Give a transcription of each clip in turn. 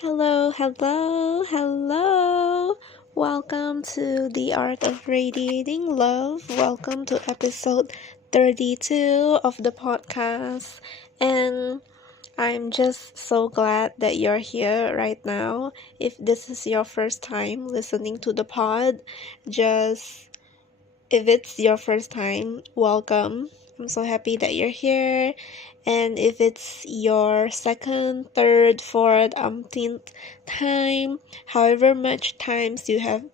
Hello, hello, hello. Welcome to the Art of Radiating Love. Welcome to episode 32 of the podcast. And I'm just so glad that you're here right now. If this is your first time listening to the pod, just if it's your first time, welcome. I'm so happy that you're here. And if it's your second, third, fourth, umpteenth time, however much times you have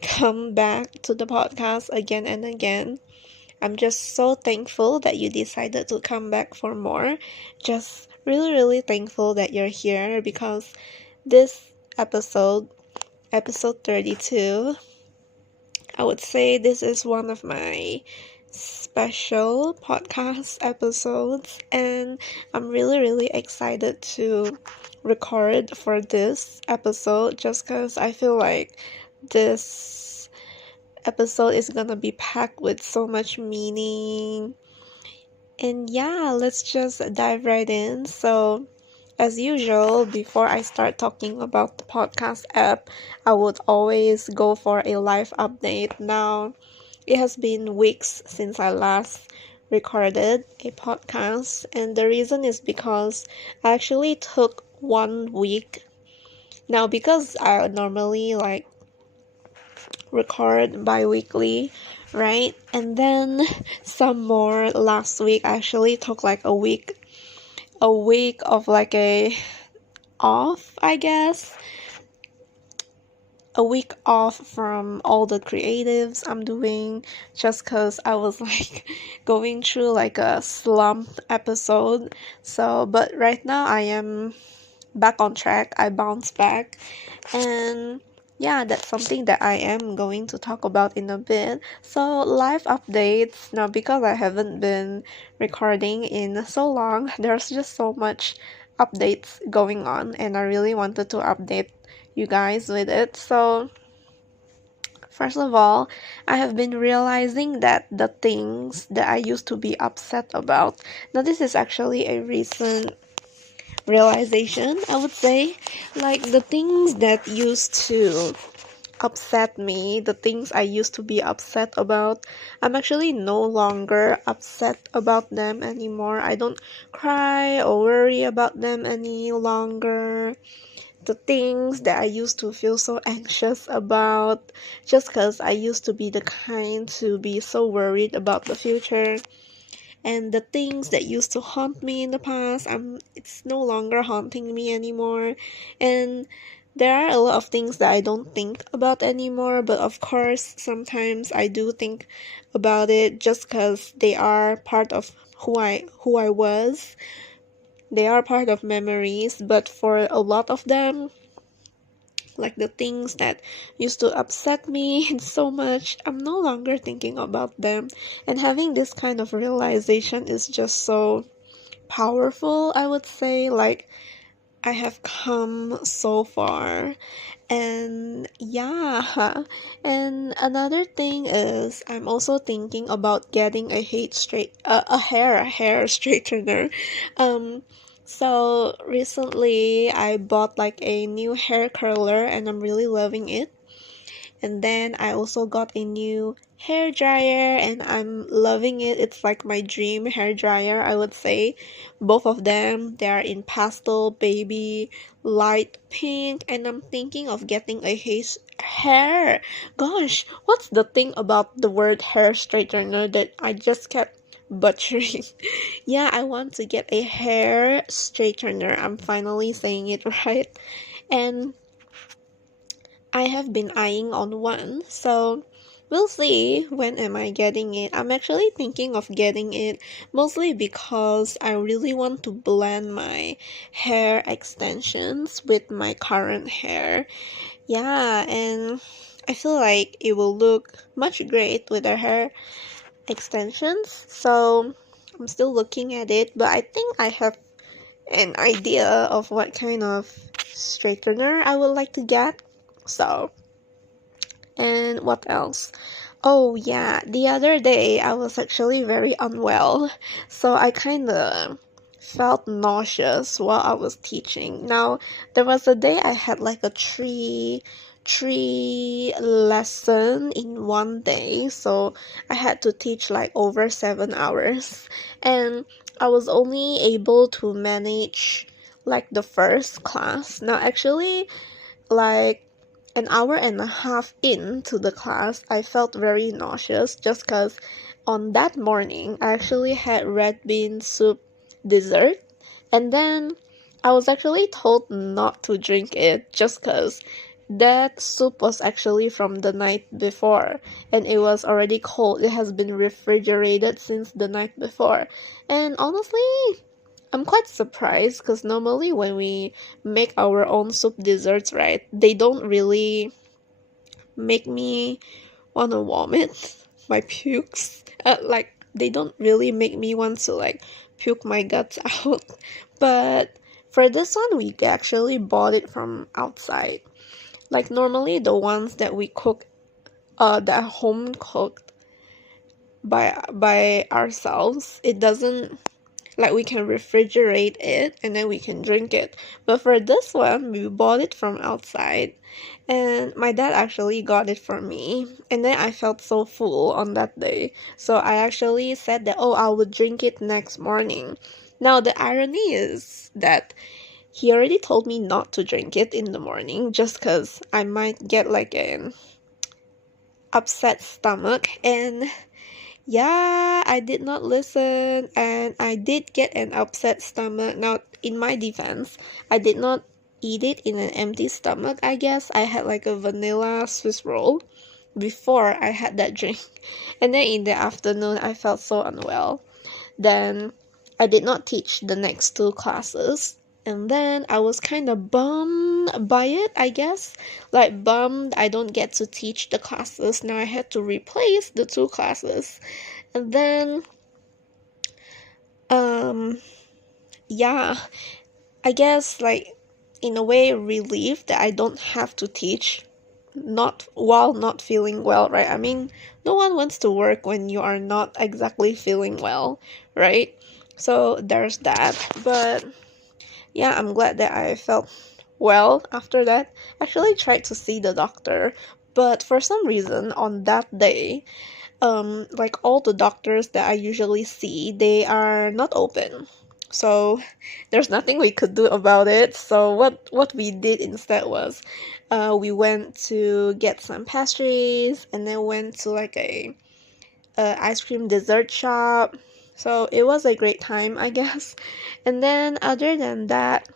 come back to the podcast again and again, I'm just so thankful that you decided to come back for more. Just really, really thankful that you're here because this episode 32, I would say this is one of my special podcast episodes, and I'm really, really excited to record for this episode just because I feel like this episode is gonna be packed with so much meaning. And yeah, let's just dive right in. So, as usual, before I start talking about the podcast app, I would always go for a live update. Now, it has been weeks since I last recorded a podcast, and the reason is because I actually took 1 week. Now, because I normally record bi-weekly, right? And then some more last week. I actually took a week of a off, I guess. A week off from all the creatives I'm doing just because I was going through a slump episode. So, but right now I am back on track. I bounced back, and yeah, that's something that I am going to talk about in a bit. So, live updates now, because I haven't been recording in so long, there's just so much updates going on, and I really wanted to update you guys with it. So, first of all, I have been realizing that the things that I used to be upset about, now this is actually a recent realization, I would say. Like the things that used to upset me, the things I used to be upset about, I'm actually no longer upset about them anymore. I don't cry or worry about them any longer. The things that I used to feel so anxious about, just because I used to be the kind to be so worried about the future, and the things that used to haunt me in the past, it's no longer haunting me anymore. And there are a lot of things that I don't think about anymore, but of course sometimes I do think about it just because they are part of who I was. They are part of memories, but for a lot of them, like the things that used to upset me so much, I'm no longer thinking about them. And having this kind of realization is just so powerful, I would say. Like, I have come so far. And yeah, and another thing is I'm also thinking about getting a hair straightener. So recently I bought a new hair curler, and I'm really loving it. And then I also got a new hair dryer, and I'm loving it. It's like my dream hair dryer, I would say. Both of them, they are in pastel, baby, light pink, and I'm thinking of getting a hair. Gosh, what's the thing about the word hair straightener that I just kept butchering? Yeah, I want to get a hair straightener. I'm finally saying it right. And I have been eyeing on one, so we'll see when am I getting it. I'm actually thinking of getting it mostly because I really want to blend my hair extensions with my current hair. Yeah, and I feel like it will look much great with the hair extensions. So I'm still looking at it, but I think I have an idea of what kind of straightener I would like to get. So, and what else? Oh yeah, the other day I was actually very unwell. So I kind of felt nauseous while I was teaching. Now, there was a day I had like a tree lesson in one day, so I had to teach like over 7 hours, and I was only able to manage like the first class. Now, actually, like an hour and a half into the class, I felt very nauseous just because on that morning I actually had red bean soup dessert, and then I was actually told not to drink it just because that soup was actually from the night before and it was already cold. It has been refrigerated since the night before. And honestly, I'm quite surprised because normally when we make our own soup desserts, right, they don't really make me want to vomit my pukes. Like, they don't really make me want to, like, puke my guts out. But for this one, we actually bought it from outside. Like, normally the ones that we cook, that home cooked by ourselves, it doesn't, like, we can refrigerate it and then we can drink it. But for this one, we bought it from outside, and my dad actually got it for me. And then I felt so full on that day, so I actually said that, oh, I would drink it next morning. Now the irony is that he already told me not to drink it in the morning just because I might get like an upset stomach, and yeah, I did not listen and I did get an upset stomach. Now, in my defense, I did not eat it in an empty stomach, I guess. I had like a vanilla Swiss roll before I had that drink. And then in the afternoon, I felt so unwell. Then I did not teach the next two classes. And then I was kind of bummed by it, I guess. Like, bummed I don't get to teach the classes. Now I had to replace the two classes. And then, um, yeah, I guess, like, in a way, relieved that I don't have to teach not while not feeling well, right? I mean, no one wants to work when you are not exactly feeling well, right? So there's that. But yeah, I'm glad that I felt well after that. Actually tried to see the doctor, but for some reason on that day, like all the doctors that I usually see, they are not open. So there's nothing we could do about it. So what we did instead was, we went to get some pastries and then went to like a ice cream dessert shop. So it was a great time, I guess. And then other than that,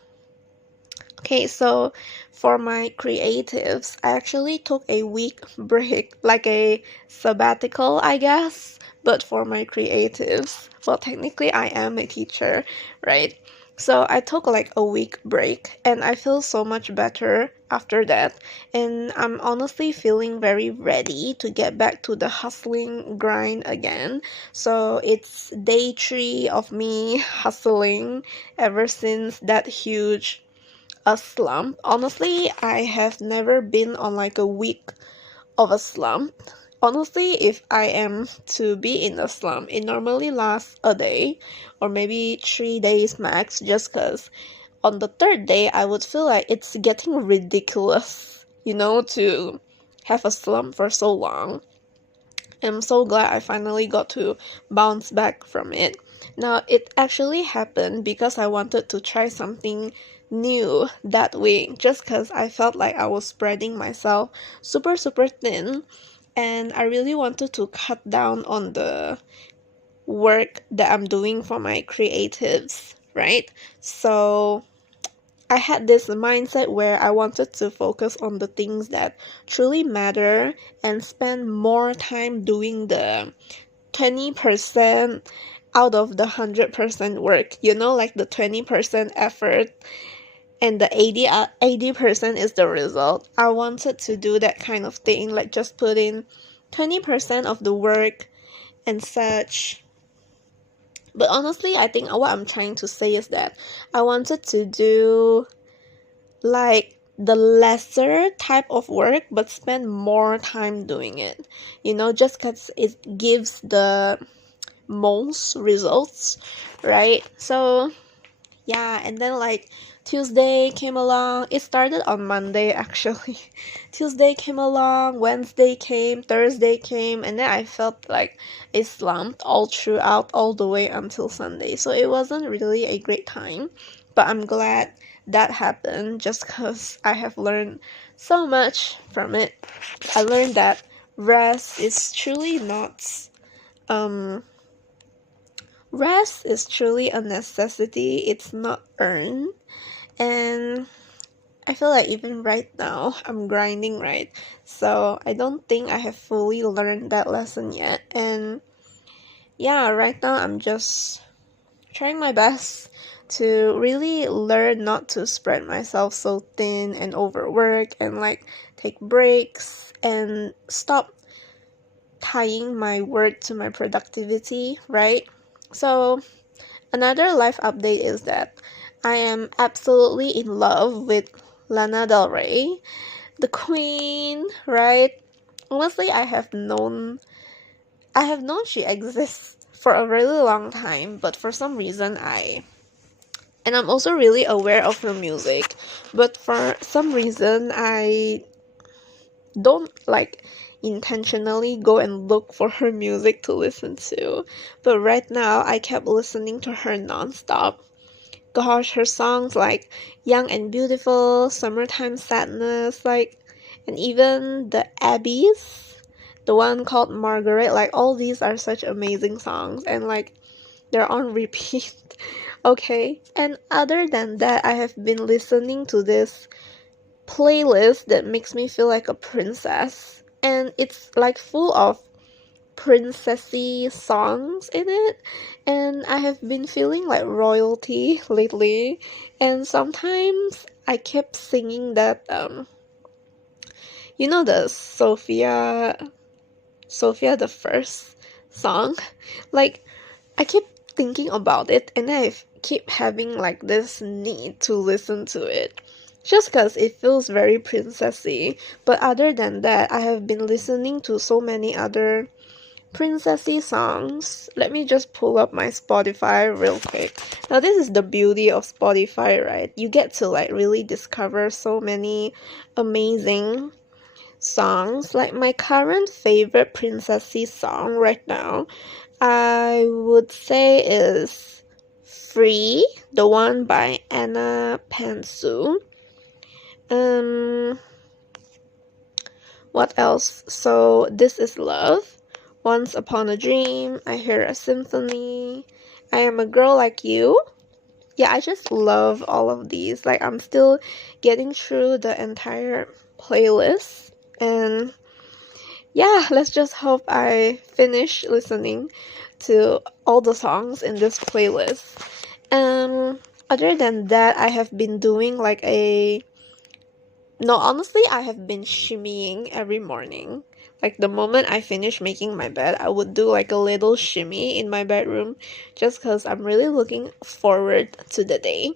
okay, so for my creatives, I actually took a week break, like a sabbatical, I guess. But for my creatives, well, technically I am a teacher, right? So I took like a week break and I feel so much better after that. And I'm honestly feeling very ready to get back to the hustling grind again. So it's day 3 of me hustling ever since that huge a slump. Honestly, I have never been on like a week of a slump. Honestly, if I am to be in a slump, it normally lasts a day or maybe 3 days max, just because on the third day I would feel like it's getting ridiculous, to have a slump for so long. I'm so glad I finally got to bounce back from it. Now, it actually happened because I wanted to try something new that week, just because I felt like I was spreading myself super, super thin, and I really wanted to cut down on the work that I'm doing for my creatives, right? So I had this mindset where I wanted to focus on the things that truly matter and spend more time doing the 20% out of the 100% work, like the 20% effort and the 80% is the result. I wanted to do that kind of thing, like just put in 20% of the work and such. But honestly, I think what I'm trying to say is that I wanted to do like the lesser type of work but spend more time doing it, just because it gives the most results, right? So Yeah, and then like Tuesday came along. It started on Monday actually. Tuesday came along, Wednesday came, Thursday came, and then I felt like it slumped all throughout, all the way until Sunday. So it wasn't really a great time, but I'm glad that happened just because I have learned so much from it. I learned that rest is truly not um rest is truly a necessity. It's not earned. And I feel like even right now, I'm grinding, right? So I don't think I have fully learned that lesson yet. And yeah, right now I'm just trying my best to really learn not to spread myself so thin and overwork and like take breaks and stop tying my work to my productivity, right? So another life update is that I am absolutely in love with Lana Del Rey, the queen, right? Honestly, I have known she exists for a really long time, but for some reason and I'm also really aware of her music, but for some reason I don't like intentionally go and look for her music to listen to. But right now I kept listening to her nonstop. Gosh, her songs like Young and Beautiful, Summertime Sadness, like, and even the Abbeys, the one called Margaret, like, all these are such amazing songs, and like, they're on repeat. Okay, and other than that, I have been listening to this playlist that makes me feel like a princess, and it's like full of princessy songs in it, and I have been feeling like royalty lately, and sometimes I kept singing that you know, the Sophia the First song. Like, I keep thinking about it, and I keep having like this need to listen to it just because it feels very princessy. But other than that, I have been listening to so many other princessy songs. Let me just pull up my Spotify real quick. Now, this is the beauty of Spotify, right? You get to like really discover so many amazing songs. Like, my current favorite princessy song right now, I would say, is Free, the one by Anna Pansu. Um, what else? So, This Is Love, Once Upon a Dream, I Hear a Symphony, I Am a Girl Like You. Yeah, I just love all of these. Like, I'm still getting through the entire playlist, and yeah, let's just hope I finish listening to all the songs in this playlist. Other than that, I have been doing like a no, honestly, I have been shimmying every morning. Like, the moment I finish making my bed, I would do like a little shimmy in my bedroom just because I'm really looking forward to the day.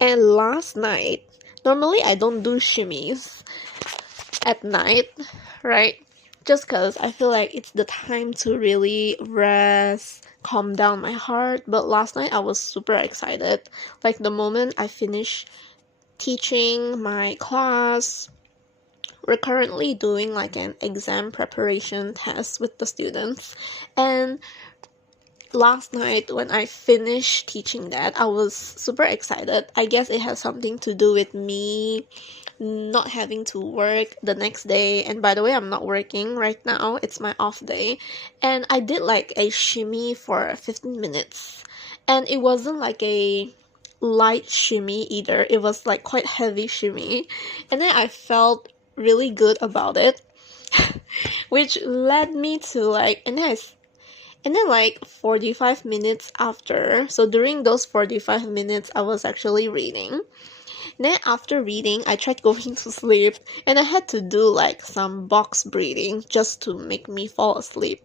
And last night, normally I don't do shimmies at night, right? Just because I feel like it's the time to really rest, calm down my heart. But last night I was super excited. Like, the moment I finished teaching my class, we're currently doing like an exam preparation test with the students, and last night when I finished teaching that, I was super excited. I guess it has something to do with me not having to work the next day. And by the way, I'm not working right now, it's my off day. And I did like a shimmy for 15 minutes, and it wasn't like a light shimmy either, it was like quite heavy shimmy, and then I felt really good about it. Which led me to like, and then like 45 minutes after, so during those 45 minutes I was actually reading. Then after reading, I tried going to sleep, and I had to do like some box breathing just to make me fall asleep.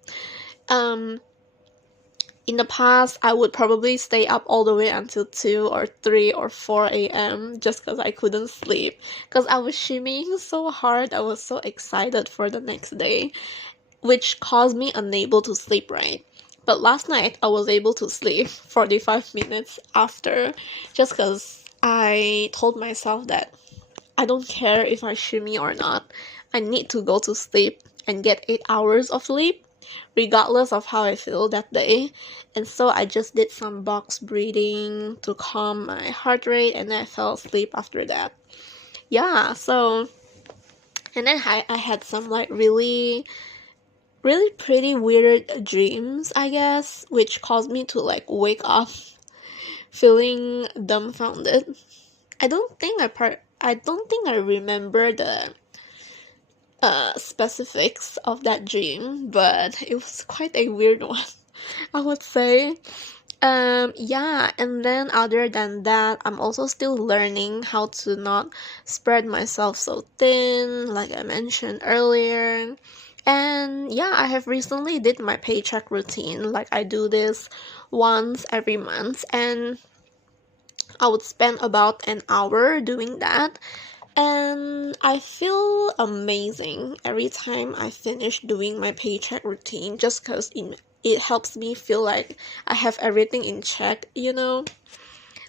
In the past, I would probably stay up all the way until 2 or 3 or 4 a.m. just because I couldn't sleep. Because I was shimmying so hard, I was so excited for the next day, which caused me unable to sleep, right? But last night I was able to sleep 45 minutes after, just because I told myself that I don't care if I shimmy or not. I need to go to sleep and get 8 hours of sleep, regardless of how I feel that day. And so I just did some box breathing to calm my heart rate, and then I fell asleep after that. Yeah, so, and then I had some like really pretty weird dreams, I guess, which caused me to like wake up feeling dumbfounded. I don't think I remember the specifics of that dream, but it was quite a weird one, I would say. Yeah, and then other than that, I'm also still learning how to not spread myself so thin, like I mentioned earlier. And yeah, I have recently did my paycheck routine. Like I do this once every month, and I would spend about an hour doing that. And I feel amazing every time I finish doing my paycheck routine, just because it helps me feel like I have everything in check,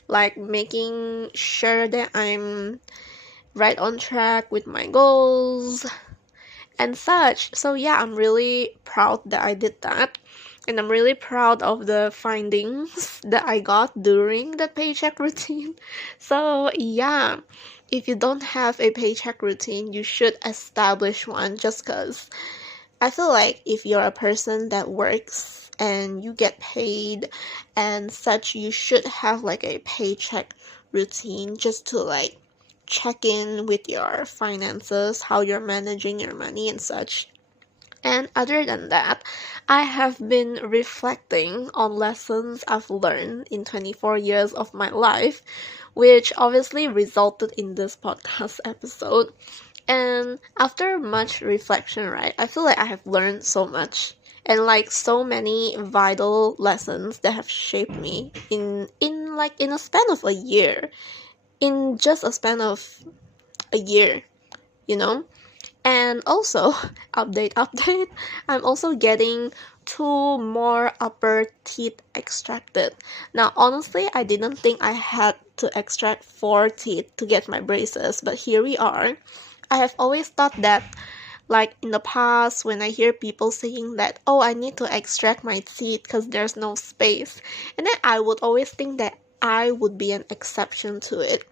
like making sure that I'm right on track with my goals and such. So yeah, I'm really proud that I did that. And I'm really proud of the findings that I got during the paycheck routine. So yeah, if you don't have a paycheck routine, you should establish one, just because I feel like if you're a person that works and you get paid and such, you should have like a paycheck routine just to like check in with your finances, how you're managing your money and such. And other than that, I have been reflecting on lessons I've learned in 24 years of my life, which obviously resulted in this podcast episode. And after much reflection, right, I feel like I have learned so much and like so many vital lessons that have shaped me in a span of a year. In just a span of a year, you know? And also, update, I'm also getting 2 more upper teeth extracted. Now, honestly, I didn't think I had to extract 4 teeth to get my braces, but here we are. I have always thought that, like in the past, when I hear people saying that, oh, I need to extract my teeth because there's no space, and then I would always think that I would be an exception to it.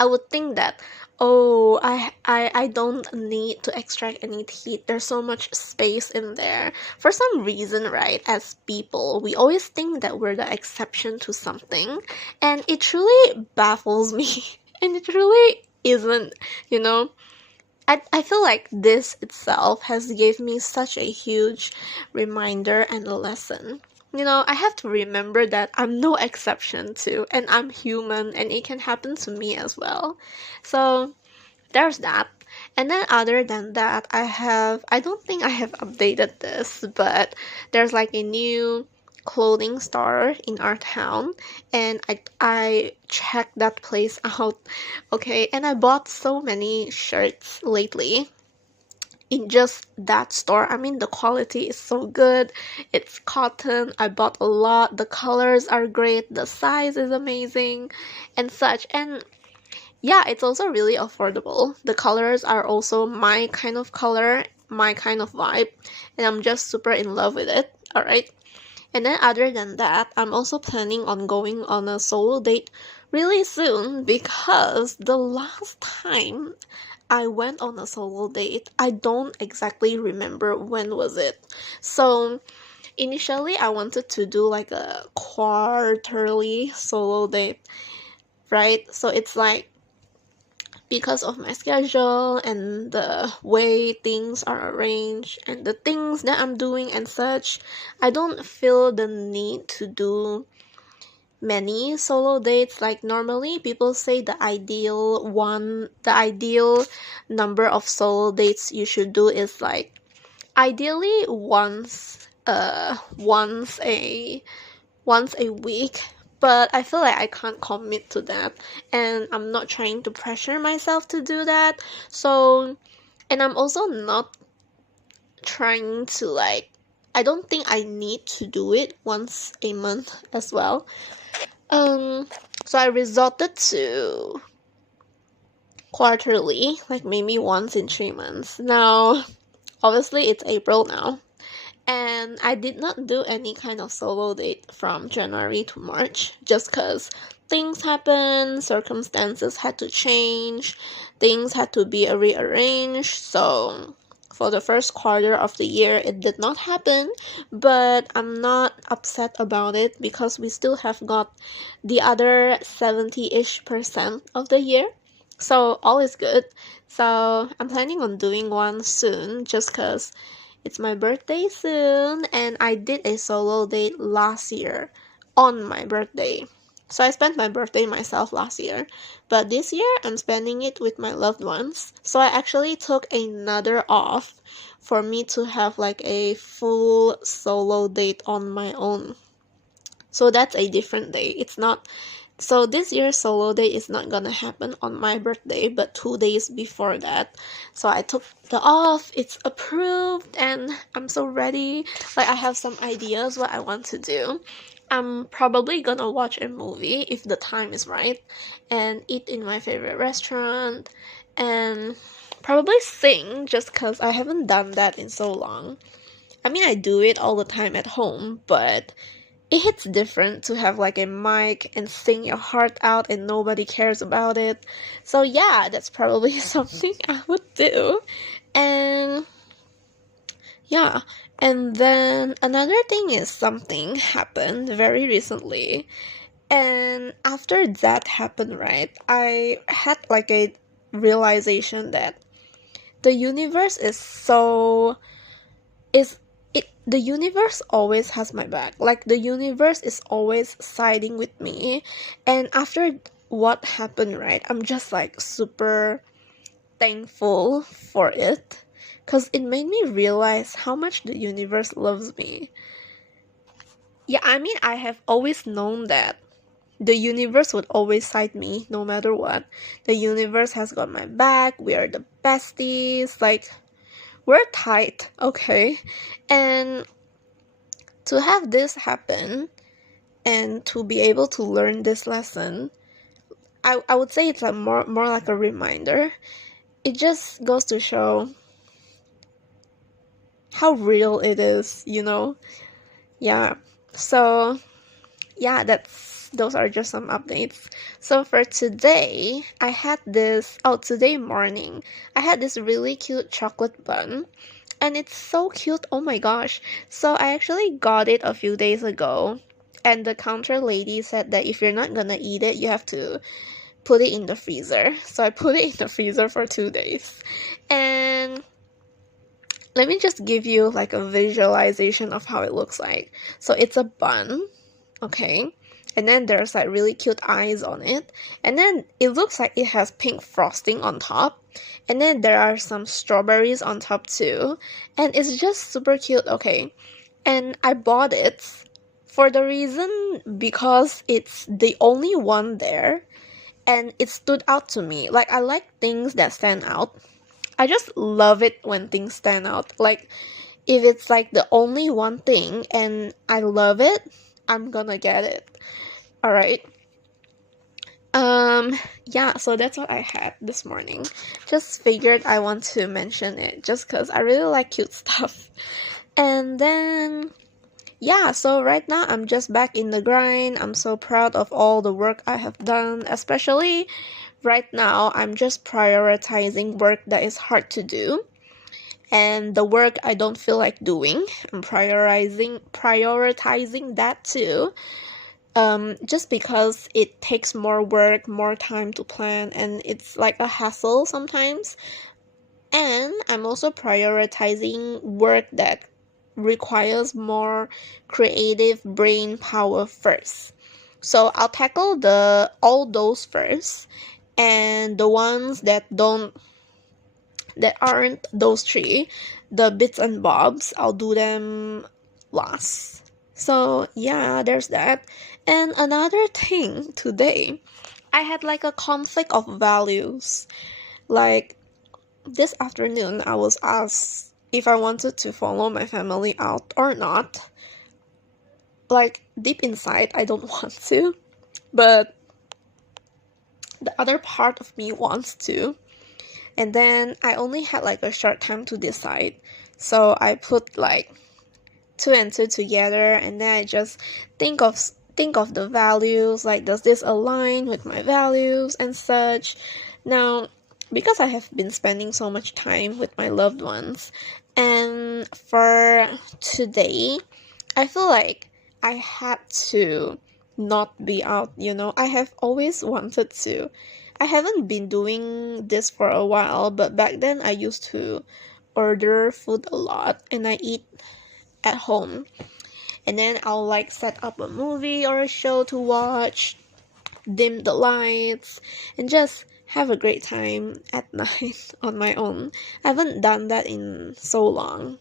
I would think that, oh, I don't need to extract any teeth. There's so much space in there. For some reason, right, as people, we always think that we're the exception to something, and it truly baffles me. And it truly isn't, you know? I feel like this itself has gave me such a huge reminder and a lesson. I have to remember that I'm no exception too, and I'm human, and it can happen to me as well. So there's that. And then other than that, I don't think I have updated this, but there's like a new clothing store in our town, and I checked that place out. Okay, and I bought so many shirts lately in just that store. I mean, the quality is so good. It's cotton. I bought a lot. The colors are great. The size is amazing and such. And yeah, it's also really affordable. The colors are also my kind of color, my kind of vibe, and I'm just super in love with it. All right. And then other than that, I'm also planning on going on a solo date really soon, because the last time I went on a solo date, I don't exactly remember when was it. So initially I wanted to do like a quarterly solo date, right? So it's like, because of my schedule and the way things are arranged and the things that I'm doing and such, I don't feel the need to do many solo dates. Like normally people say the ideal number of solo dates you should do is like ideally once a week, but I feel like I can't commit to that, and I'm not trying to pressure myself to do that. So, and I'm also not trying to like I don't think I need to do it once a month as well. So I resorted to quarterly, like maybe once in 3 months. Now, obviously it's April now, and I did not do any kind of solo date from January to March just because things happened, circumstances had to change, things had to be rearranged. So for the first quarter of the year, it did not happen, but I'm not upset about it because we still have got the other 70-ish% of the year. So all is good. So I'm planning on doing one soon just because it's my birthday soon, and I did a solo date last year on my birthday. So I spent my birthday myself last year, but this year I'm spending it with my loved ones. So I actually took another off for me to have like a full solo date on my own. So that's a different day. It's not so this year's solo day is not gonna happen on my birthday, but 2 days before that. So I took the off, it's approved, and I'm so ready. Like, I have some ideas what I want to do. I'm probably gonna watch a movie if the time is right, and eat in my favorite restaurant, and probably sing just because I haven't done that in so long. I mean, I do it all the time at home, but it hits different to have like a mic and sing your heart out and nobody cares about it. So yeah, that's probably something I would do. And yeah, and then another thing is something happened very recently. And after that happened, right, I had like a realization that the universe is so is the universe always has my back. Like, the universe is always siding with me. And after what happened, right, I'm just like super thankful for it because it made me realize how much the universe loves me. Yeah, I mean, I have always known that the universe would always side me no matter what. The universe has got my back. We are the besties. Like, we're tight, okay? And to have this happen and to be able to learn this lesson, I would say it's like more like a reminder. It just goes to show how real it is, you know? Yeah. So yeah, those are just some updates. So for today, today morning, I had this really cute chocolate bun. And it's so cute, oh my gosh. So I actually got it a few days ago. And the counter lady said that if you're not gonna eat it, you have to put it in the freezer. So I put it in the freezer for 2 days. And let me just give you like a visualization of how it looks like. So it's a bun, okay? And then there's like really cute eyes on it. And then it looks like it has pink frosting on top. And then there are some strawberries on top too. And it's just super cute, okay? And I bought it for the reason because it's the only one there. And it stood out to me. Like, I like things that stand out. I just love it when things stand out. Like, if it's like the only one thing and I love it, I'm gonna get it. Alright. Yeah, so that's what I had this morning. Just figured I want to mention it just because I really like cute stuff. And then, yeah, so right now I'm just back in the grind. I'm so proud of all the work I have done, especially right now. I'm just prioritizing work that is hard to do. And the work I don't feel like doing, I'm prioritizing that too. Just because it takes more work, more time to plan, and it's like a hassle sometimes. And I'm also prioritizing work that requires more creative brain power first. So I'll tackle all those first, and the ones that aren't those three, the bits and bobs, I'll do them last. So yeah, there's that. And another thing today, I had like a conflict of values. Like, this afternoon I was asked if I wanted to follow my family out or not. Like, deep inside, I don't want to, but the other part of me wants to. And then I only had like a short time to decide. So I put like two and two together, and then I just think of the values, like does this align with my values and such. Now, because I have been spending so much time with my loved ones, and for today, I feel like I had to not be out, you know. I have always wanted to. I haven't been doing this for a while, but back then I used to order food a lot and I eat at home. And then I'll like set up a movie or a show to watch, dim the lights, and just have a great time at night on my own. I haven't done that in so long.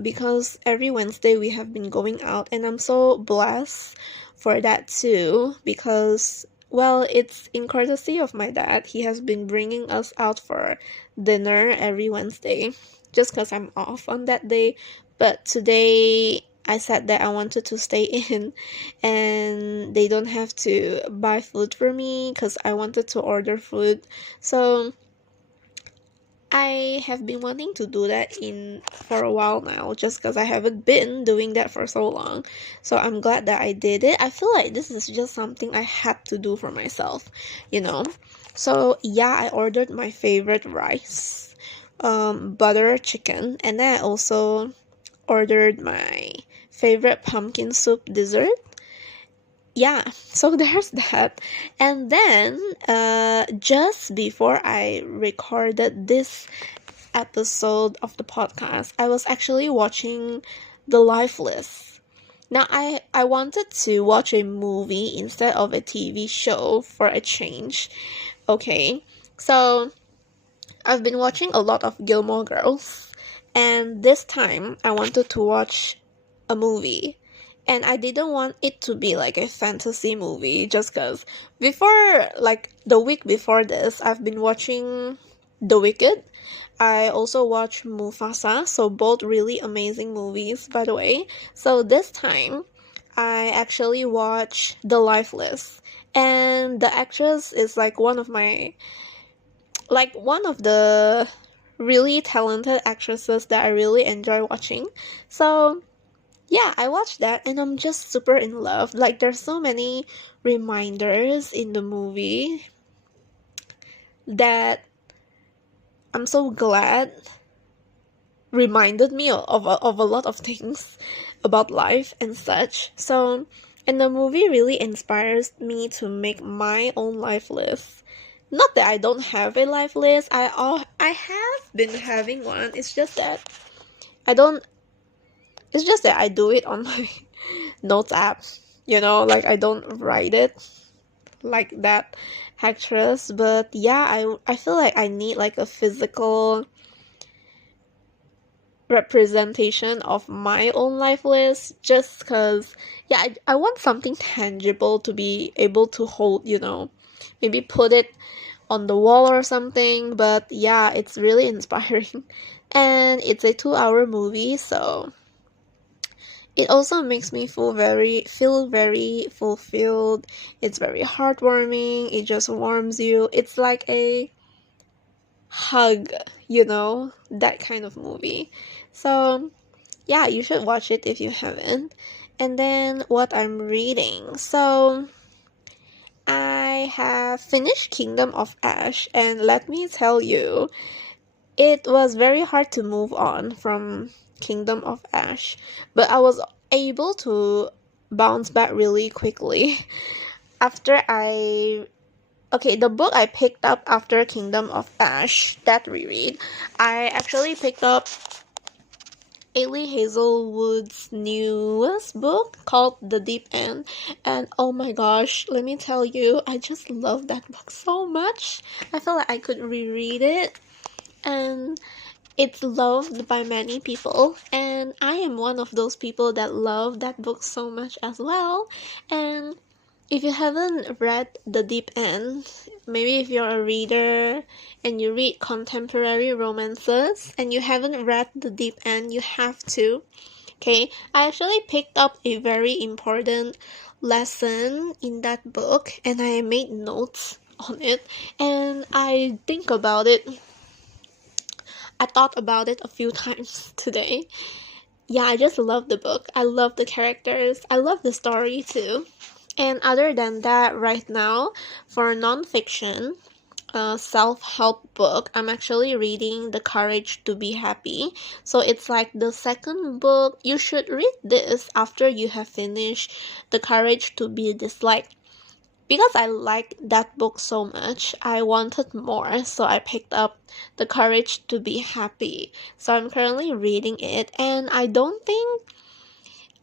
Because every Wednesday we have been going out, and I'm so blessed for that too. Because, well, it's in courtesy of my dad. He has been bringing us out for dinner every Wednesday, just because I'm off on that day. But today I said that I wanted to stay in, and they don't have to buy food for me because I wanted to order food. So I have been wanting to do that in for a while now, just because I haven't been doing that for so long. So I'm glad that I did it. I feel like this is just something I had to do for myself, you know. So yeah, I ordered my favorite rice, butter chicken, and then I also ordered my favorite pumpkin soup dessert. Yeah, so there's that. And then just before I recorded this episode of the podcast, I was actually watching The Lifeless. Now, I wanted to watch a movie instead of a TV show for a change. Okay, so I've been watching a lot of Gilmore Girls, and this time I wanted to watch a movie. And I didn't want it to be like a fantasy movie, just because before, like the week before this, I've been watching The Wicked. I also watched Mufasa, so both really amazing movies, by the way. So this time, I actually watched The Lifeless. And the actress is like one of the really talented actresses that I really enjoy watching. So yeah, I watched that and I'm just super in love. Like, there's so many reminders in the movie that I'm so glad reminded me of a lot of things about life and such. So, and the movie really inspires me to make my own life list. Not that I don't have a life list. I have been having one. I don't it's just that I do it on my notes app. You know, like I don't write it like that actress. But yeah, I feel like I need like a physical representation of my own life list, just because yeah, I want something tangible to be able to hold, you know, maybe put it on the wall or something. But yeah, it's really inspiring. And it's a 2-hour movie, so it also makes me feel very fulfilled. It's very heartwarming. It just warms you. It's like a hug, you know, that kind of movie. So yeah, you should watch it if you haven't. And then what I'm reading. So I have finished Kingdom of Ash, and let me tell you, it was very hard to move on from Kingdom of Ash, but I was able to bounce back really quickly after the book I picked up after Kingdom of Ash, that reread, I actually picked up Ailey Hazelwood's newest book called The Deep End, and oh my gosh, let me tell you, I just love that book so much. I feel like I could reread it, and it's loved by many people, and I am one of those people that love that book so much as well. And if you haven't read The Deep End, maybe if you're a reader and you read contemporary romances and you haven't read the deep end, you have to. Okay, I actually picked up a very important lesson in that book and I made notes on it, and I thought about it a few times today. Yeah, I just love the book. I love the characters. I love the story too. And other than that, right now, for nonfiction, self-help book, I'm actually reading The Courage to Be Happy. So it's like the second book. You should read this after you have finished The Courage to Be Disliked. Because I liked that book so much, I wanted more, so I picked up The Courage to Be Happy. So I'm currently reading it, and I don't think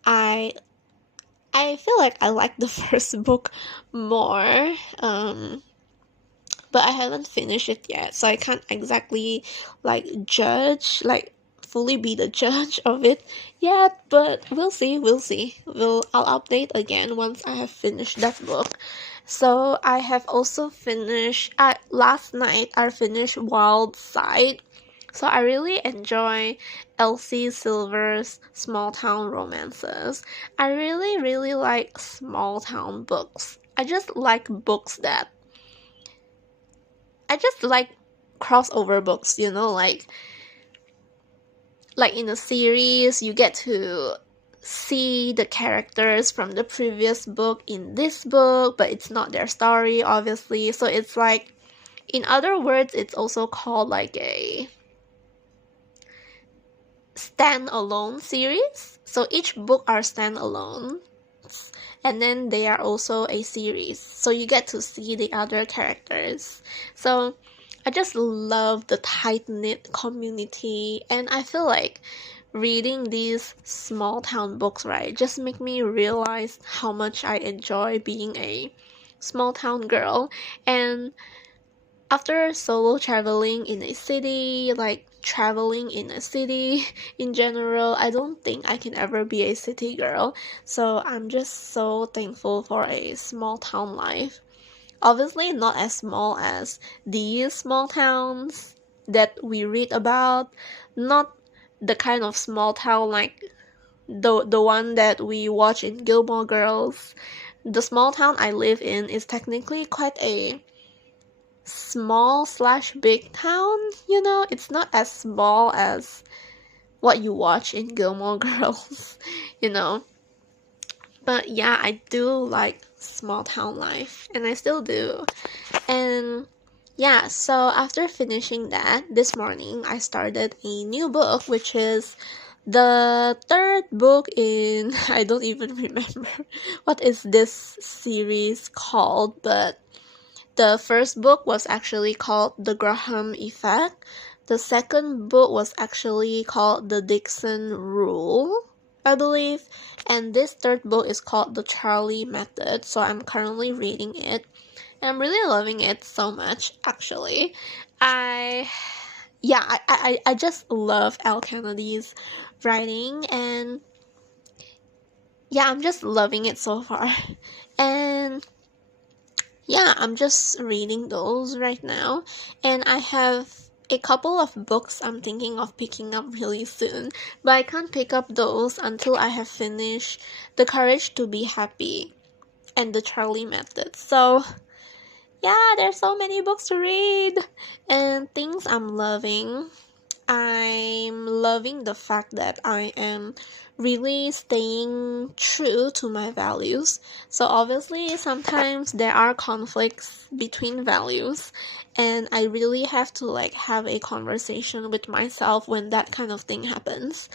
I feel like I like the first book more. But I haven't finished it yet, so I can't exactly fully be the judge of it yet, but we'll see. I'll update again once I have finished that book. So I have also finished last night I finished Wild Side. So I really enjoy Elsie Silver's small town romances. I really like small town books. I just like crossover books, like in a series you get to see the characters from the previous book in this book, but it's not their story, obviously. So it's like, in other words, it's also called like a standalone series. So each book are standalone, and then they are also a series, so you get to see the other characters. So I just love the tight-knit community, and I feel like reading these small town books, right, just make me realize how much I enjoy being a small town girl. And after solo traveling in a city, like traveling in a city in general, I don't think I can ever be a city girl. So I'm just so thankful for a small town life. Obviously not as small as these small towns that we read about, not the kind of small town like the one that we watch in Gilmore Girls. The small town I live in is technically quite a small slash big town, it's not as small as what you watch in Gilmore Girls, you know. But yeah, I do like small town life, and I still do. And yeah, so after finishing that, this morning I started a new book, which is the third book in I don't even remember what is this series called, but the first book was actually called The Graham Effect. The second book was actually called The Dixon Rule, I believe. And this third book is called The Charlie Method. So I'm currently reading it. And I'm really loving it so much, actually. I just love Al Kennedy's writing. And yeah, I'm just loving it so far. And yeah, I'm just reading those right now, and I have a couple of books I'm thinking of picking up really soon, but I can't pick up those until I have finished The Courage to Be Happy and The Charlie Method. So yeah, there's so many books to read and things I'm loving. I'm loving the fact that I am really staying true to my values. So obviously sometimes there are conflicts between values, and I really have to have a conversation with myself when that kind of thing happens.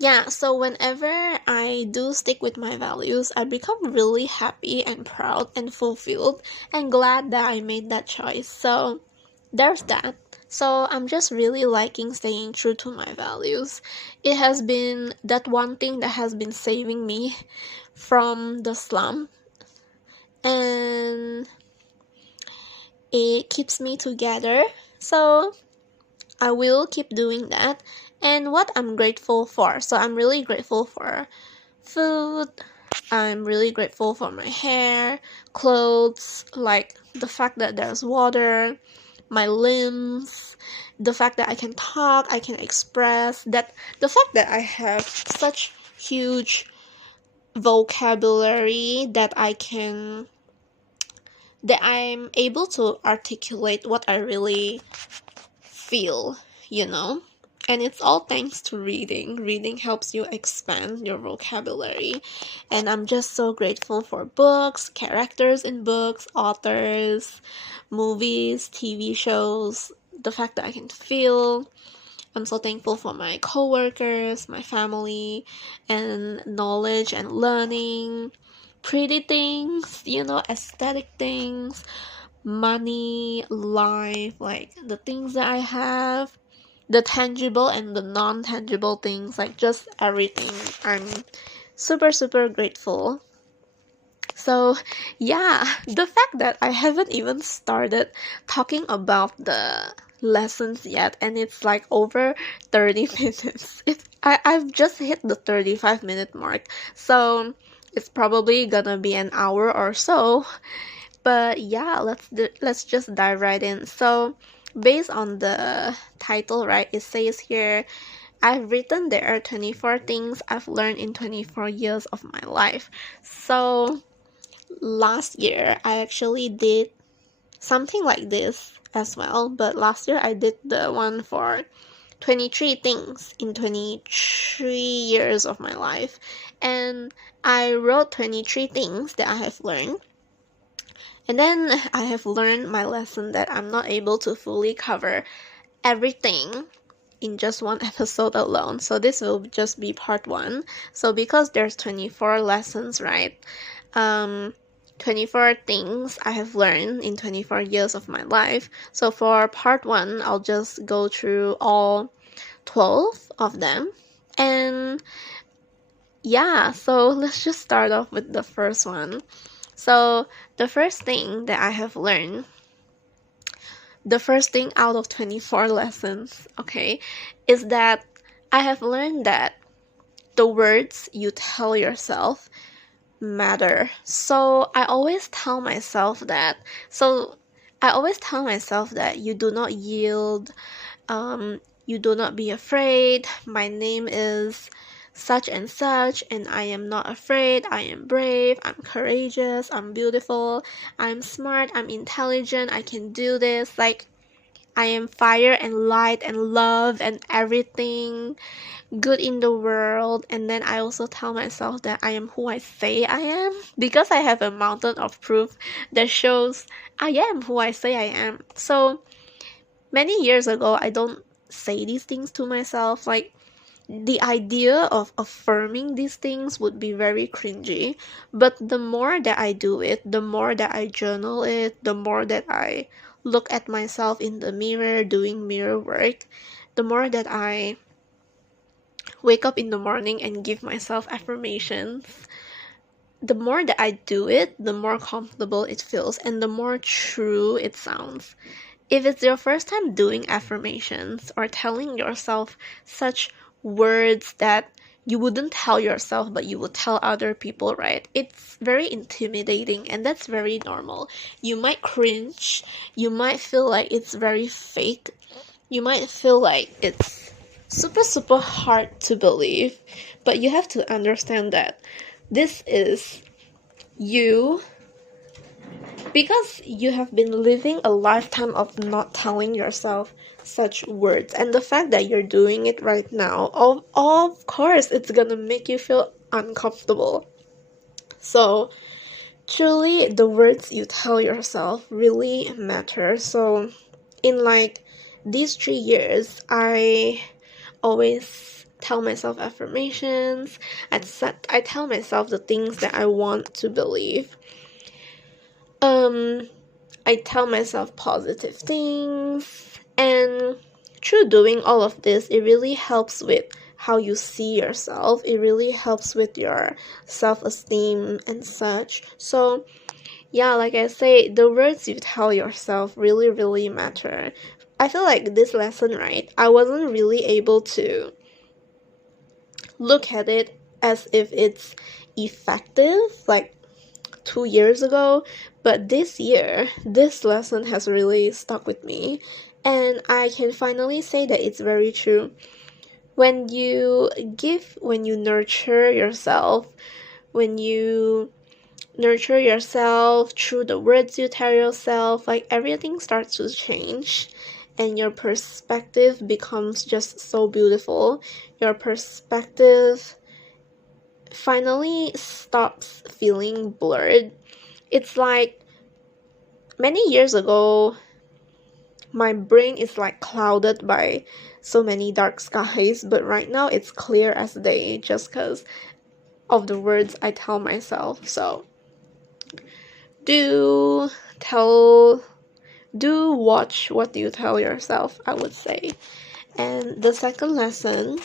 Yeah, so whenever I do stick with my values, I become really happy and proud and fulfilled and glad that I made that choice. So there's that. So I'm just really liking staying true to my values. It has been that one thing that has been saving me from the slump, and it keeps me together. So I will keep doing that. And what I'm grateful for, so I'm really grateful for food, I'm really grateful for my hair, clothes, like the fact that there's water, my limbs, the fact that I can talk, I can express, that the fact that I have such huge vocabulary that I'm able to articulate what I really feel, you know? And it's all thanks to reading. Reading helps you expand your vocabulary. And I'm just so grateful for books, characters in books, authors, movies, TV shows, the fact that I can feel. I'm so thankful for my coworkers, my family, and knowledge and learning. Pretty things, aesthetic things, money, life, like the things that I have, the tangible and the non-tangible things, like just everything. I'm super, super grateful. So, yeah, the fact that I haven't even started talking about the lessons yet, and it's like over 30 minutes. I've just hit the 35-minute mark, so it's probably gonna be an hour or so. But yeah, let's just dive right in. So, based on the title, right, it says here, I've written there are 24 things I've learned in 24 years of my life. So, last year I actually did something like this as well, but last year I did the one for 23 things in 23 years of my life, and I wrote 23 things that I have learned. And then I have learned my lesson that I'm not able to fully cover everything in just one episode alone. So this will just be part 1. So because there's 24 lessons, right? 24 things I have learned in 24 years of my life. So for part 1, I'll just go through all 12 of them. And yeah, so let's just start off with the first one. So the first thing that I have learned, the first thing out of 24 lessons, okay, is that I have learned that the words you tell yourself matter. So I always tell myself that. You do not yield, you do not be afraid. My name is such and such, and I am not afraid. I am brave, I'm courageous, I'm beautiful, I'm smart, I'm intelligent, I can do this. Like, I am fire and light and love and everything good in the world. And then I also tell myself that I am who I say I am, because I have a mountain of proof that shows I am who I say I am. So many years ago, I don't say these things to myself. Like, the idea of affirming these things would be very cringy, but the more that I do it, the more that I journal it, the more that I look at myself in the mirror doing mirror work, the more that I wake up in the morning and give myself affirmations, the more that I do it, the more comfortable it feels and the more true it sounds. If it's your first time doing affirmations or telling yourself such words that you wouldn't tell yourself but you would tell other people, right? It's very intimidating, and that's very normal. You might cringe, you might feel like it's very fake, you might feel like it's super, super hard to believe, but you have to understand that this is you, because you have been living a lifetime of not telling yourself such words, and the fact that you're doing it right now, of course it's gonna make you feel uncomfortable. So truly, the words you tell yourself really matter. So in like these 3 years, I always tell myself affirmations. I tell myself the things that I want to believe. I tell myself positive things, and through doing all of this, it really helps with how you see yourself. It really helps with your self-esteem and such. So yeah, like I say, the words you tell yourself really, really matter. I feel like this lesson, right, I wasn't really able to look at it as if it's effective like 2 years ago, but this year, this lesson has really stuck with me, and I can finally say that it's very true. When you nurture yourself, when you nurture yourself through the words you tell yourself, like everything starts to change and your perspective becomes just so beautiful. Your perspective finally stops feeling blurred. It's like many years ago, my brain is like clouded by so many dark skies, but right now it's clear as day just because of the words I tell myself. So do watch what you tell yourself, I would say. And the second lesson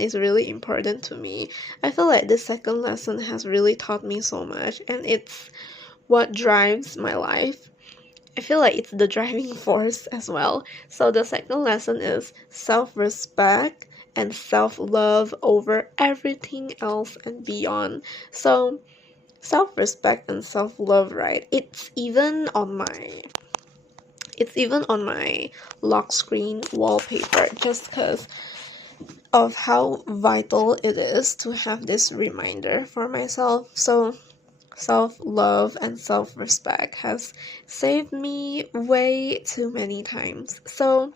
is really important to me. I feel like this second lesson has really taught me so much, and it's what drives my life. I feel like it's the driving force as well. So the second lesson is self-respect and self-love over everything else and beyond. So self-respect and self-love, right? It's even on my lock screen wallpaper, just because of how vital it is to have this reminder for myself. So self-love and self-respect has saved me way too many times. So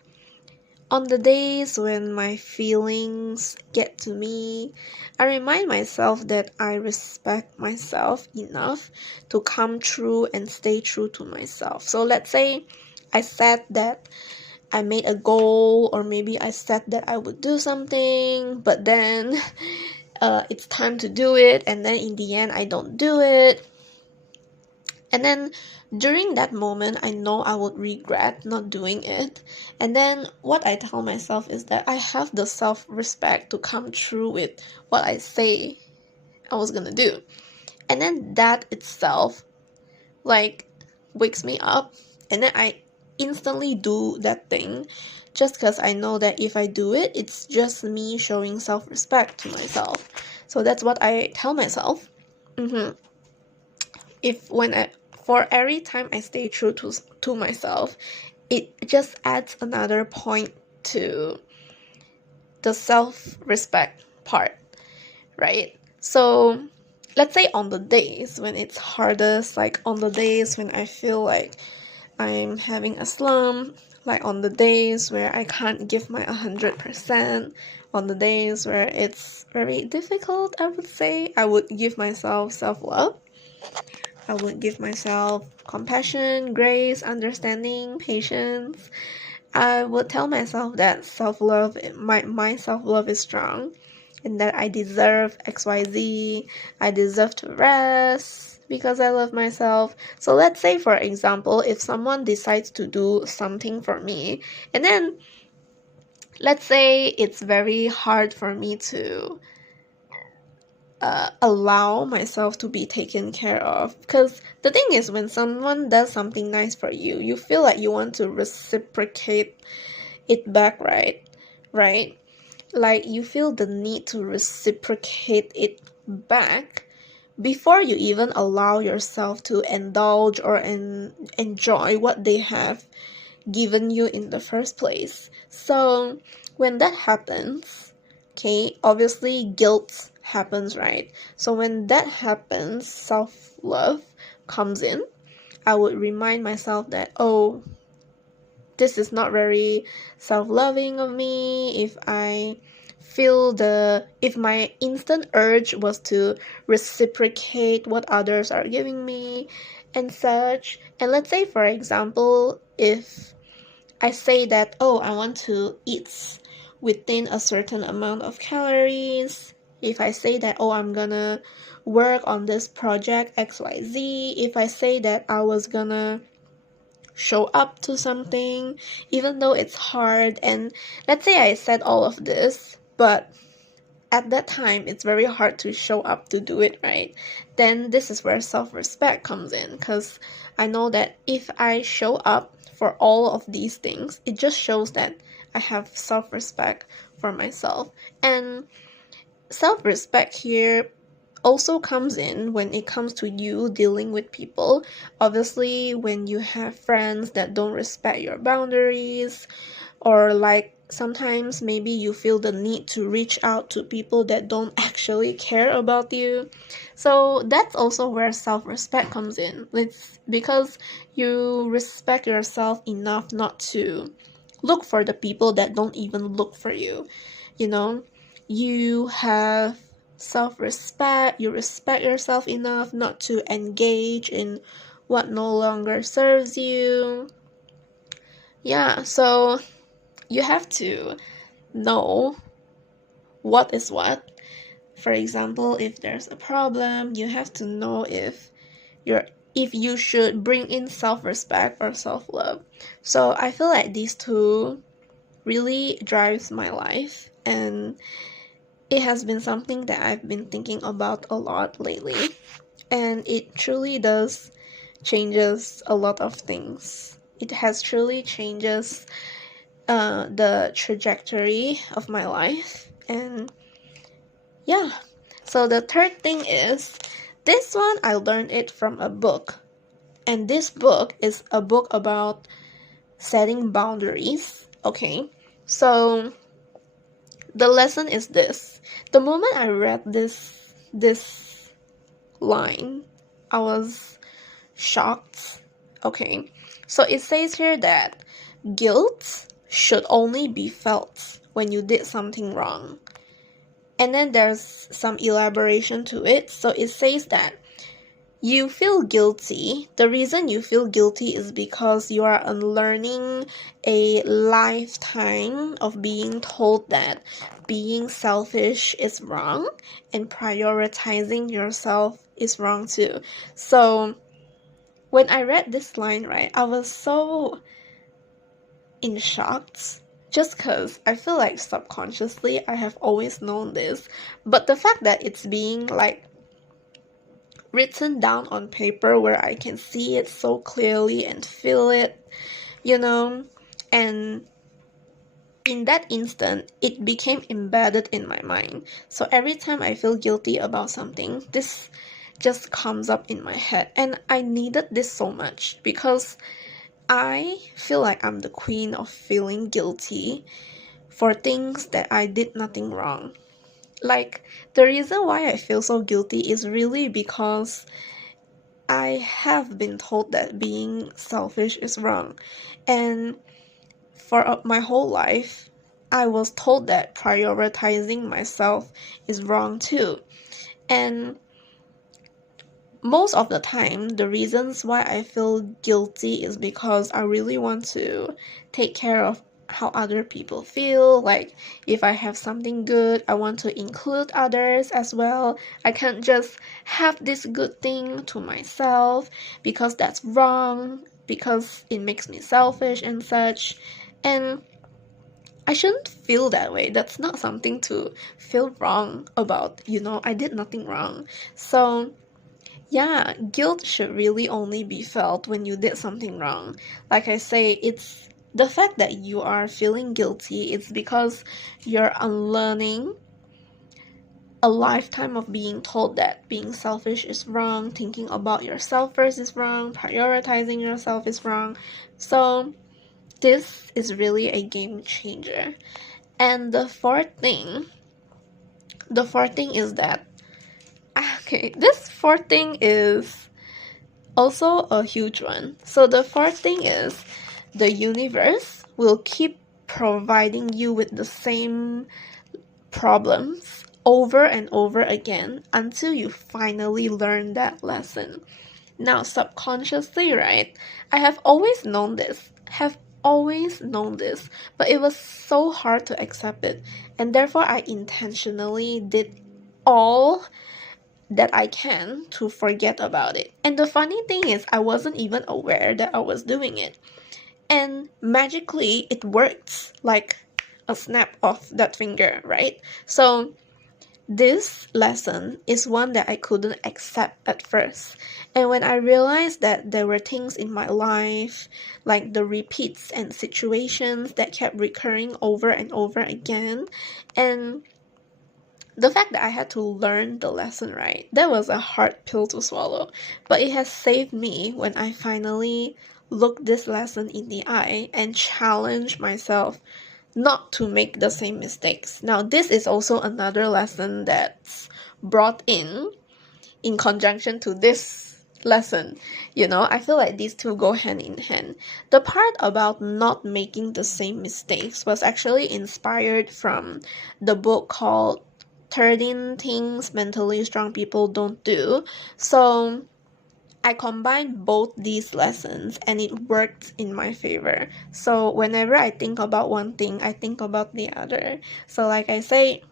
on the days when my feelings get to me, I remind myself that I respect myself enough to come true and stay true to myself. So let's say I said that I made a goal, or maybe I said that I would do something, but then it's time to do it, and then in the end I don't do it. And then during that moment, I know I would regret not doing it. And then what I tell myself is that I have the self-respect to come true with what I say I was gonna do. And then that itself, like, wakes me up. And then I instantly do that thing just because I know that if I do it, it's just me showing self-respect to myself. So that's what I tell myself. For every time I stay true to myself, it just adds another point to the self-respect part, right? So let's say on the days when it's hardest, like on the days when I feel like I'm having a slump, like on the days where I can't give my 100%, on the days where it's very difficult, I would say, I would give myself self-love. I would give myself compassion, grace, understanding, patience. I would tell myself that self-love, my self-love is strong, and that I deserve XYZ, I deserve to rest because I love myself. So let's say, for example, if someone decides to do something for me, and then let's say it's very hard for me to allow myself to be taken care of, because the thing is, when someone does something nice for you, you feel like you want to reciprocate it back, right? Like you feel the need to reciprocate it back before you even allow yourself to indulge or enjoy what they have given you in the first place. So when that happens, okay, obviously guilt happens, right? So when that happens, self-love comes in. I would remind myself that, oh, this is not very self-loving of me. If my instant urge was to reciprocate what others are giving me and such. And let's say, for example, if I say that, oh, I want to eat within a certain amount of calories. If I say that, oh, I'm gonna work on this project XYZ. If I say that I was gonna show up to something, even though it's hard, and let's say I said all of this, but at that time it's very hard to show up to do it, right? Then this is where self-respect comes in, because I know that if I show up for all of these things, it just shows that I have self-respect for myself. And self-respect here also comes in when it comes to you dealing with people. Obviously, when you have friends that don't respect your boundaries, or like sometimes maybe you feel the need to reach out to people that don't actually care about you. So that's also where self-respect comes in. It's because you respect yourself enough not to look for the people that don't even look for you. You know, you have self-respect, you respect yourself enough not to engage in what no longer serves you. Yeah, so you have to know what is what. For example, if there's a problem, you have to know if you should bring in self-respect or self-love. So I feel like these two really drives my life, and it has been something that I've been thinking about a lot lately, and it truly does changes a lot of things. It has truly changes the trajectory of my life. And yeah, so the third thing is, this one I learned it from a book, and this book is a book about setting boundaries. Okay, so the lesson is this: the moment I read this line, I was shocked. Okay, so it says here that guilt should only be felt when you did something wrong. And then there's some elaboration to it. So it says that you feel guilty. The reason you feel guilty is because you are unlearning a lifetime of being told that being selfish is wrong and prioritizing yourself is wrong too. So when I read this line, right, I was so in shock, just because I feel like subconsciously I have always known this, but the fact that it's being like written down on paper where I can see it so clearly and feel it, you know, and in that instant it became embedded in my mind. So every time I feel guilty about something, this just comes up in my head, and I needed this so much because I feel like I'm the queen of feeling guilty for things that I did nothing wrong. Like, the reason why I feel so guilty is really because I have been told that being selfish is wrong. And for my whole life, I was told that prioritizing myself is wrong too. And most of the time, the reasons why I feel guilty is because I really want to take care of how other people feel. Like, if I have something good, I want to include others as well. I can't just have this good thing to myself because that's wrong, because it makes me selfish and such. And I shouldn't feel that way. That's not something to feel wrong about, I did nothing wrong. So yeah, guilt should really only be felt when you did something wrong. Like I say, it's the fact that you are feeling guilty, it's because you're unlearning a lifetime of being told that being selfish is wrong, thinking about yourself first is wrong, prioritizing yourself is wrong. So this is really a game changer. And the fourth thing is that, okay, this fourth thing is also a huge one. So the fourth thing is, the universe will keep providing you with the same problems over and over again until you finally learn that lesson. Now, subconsciously, right, I have always known this, but it was so hard to accept it, and therefore I intentionally did all that I can to forget about it. And the funny thing is, I wasn't even aware that I was doing it. And magically, it works like a snap of that finger, right? So, this lesson is one that I couldn't accept at first. And when I realized that there were things in my life, like the repeats and situations that kept recurring over and over again, and The fact that I had to learn the lesson, right? That was a hard pill to swallow. But it has saved me when I finally looked this lesson in the eye and challenged myself not to make the same mistakes. Now, this is also another lesson that's brought in conjunction to this lesson. I feel like these two go hand in hand. The part about not making the same mistakes was actually inspired from the book called 13 Things Mentally Strong People Don't Do. So I combined both these lessons and it worked in my favor. So whenever I think about one thing, I think about the other. So like I say,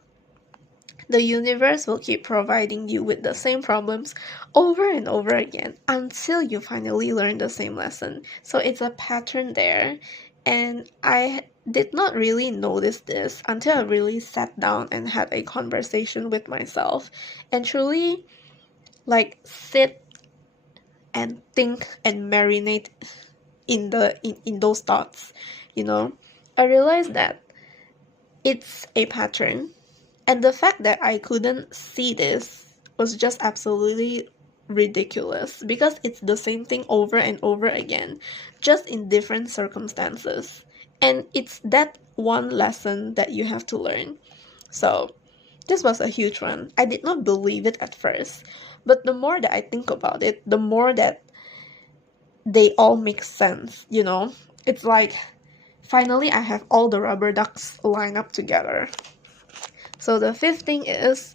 the universe will keep providing you with the same problems over and over again until you finally learn the same lesson. So it's a pattern there. And I did not really notice this until I really sat down and had a conversation with myself and truly sit and think and marinate in those thoughts. I realized that it's a pattern. And the fact that I couldn't see this was just absolutely ridiculous because it's the same thing over and over again, just in different circumstances. And it's that one lesson that you have to learn. So, this was a huge one. I did not believe it at first, but the more that I think about it, the more that they all make sense, It's like, finally I have all the rubber ducks lined up together. So the fifth thing is,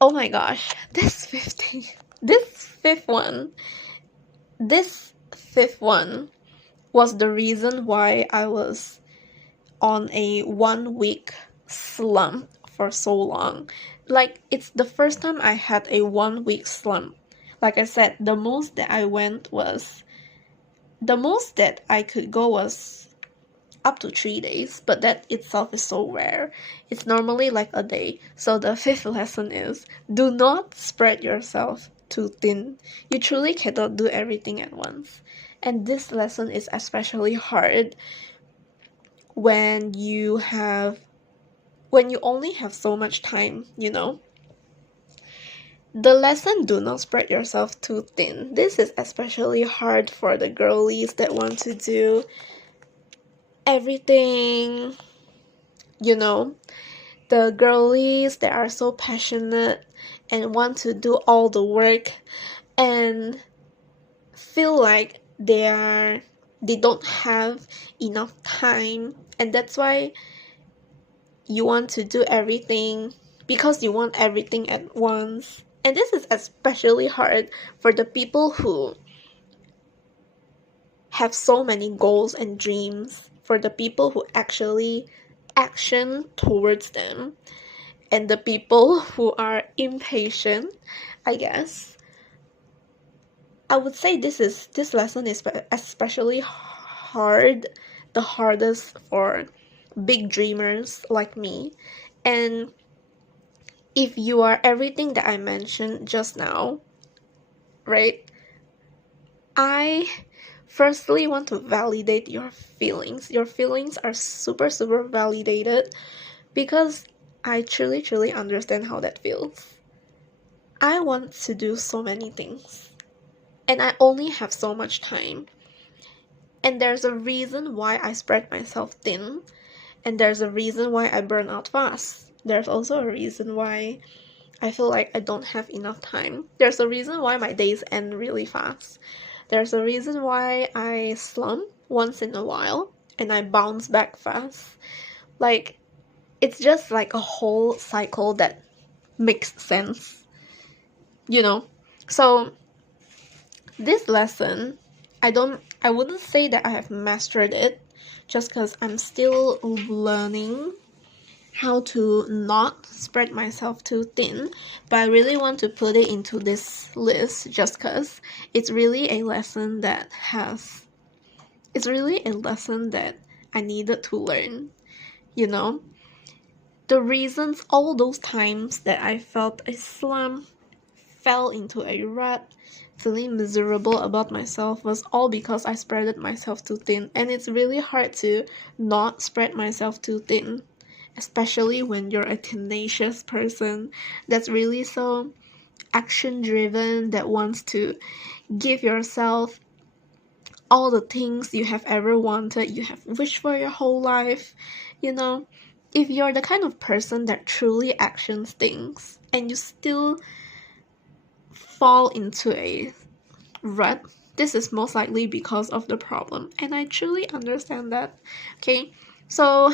oh my gosh, this fifth one was the reason why I was on a 1 week slump for so long. It's the first time I had a 1 week slump. Like I said, the most that I could go was up to 3 days, but that itself is so rare. It's normally like a day. So the fifth lesson is, do not spread yourself too thin. You truly cannot do everything at once. And this lesson is especially hard when you only have so much time, The lesson, do not spread yourself too thin. This is especially hard for the girlies that want to do everything, the girlies that are so passionate and want to do all the work and feel like they don't have enough time, and that's why you want to do everything because you want everything at once. And this is especially hard for the people who have so many goals and dreams, for the people who actually action towards them, and the people who are impatient, I guess. I would say this lesson is especially hard, the hardest for big dreamers like me. And if you are everything that I mentioned just now, right? I firstly want to validate your feelings. Your feelings are super, super validated because I truly, truly understand how that feels. I want to do so many things, and I only have so much time. And there's a reason why I spread myself thin, and there's a reason why I burn out fast. There's also a reason why I feel like I don't have enough time. There's a reason why my days end really fast. There's a reason why I slump once in a while and I bounce back fast. It's just like a whole cycle that makes sense, So this lesson, I wouldn't say that I have mastered it, just because I'm still learning how to not spread myself too thin, but I really want to put it into this list just because it's really a lesson that I needed to learn, The reasons, all those times that I felt a slump, fell into a rut, feeling miserable about myself, was all because I spread myself too thin, and it's really hard to not spread myself too thin. especially when you're a tenacious person that's really so action driven, that wants to give yourself all the things you have ever wanted, you have wished for your whole life. You know, if you're the kind of person that truly actions things and you still fall into a rut, this is most likely because of the problem. And I truly understand that. Okay, so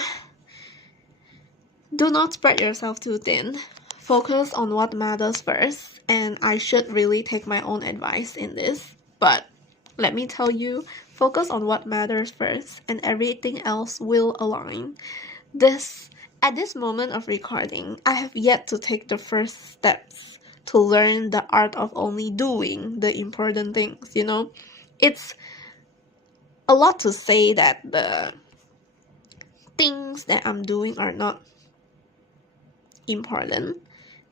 do not spread yourself too thin. Focus on what matters first. And I should really take my own advice in this. But let me tell you, focus on what matters first, and everything else will align. At this moment of recording, I have yet to take the first steps to learn the art of only doing the important things, you know? It's a lot to say that the things that I'm doing are not important,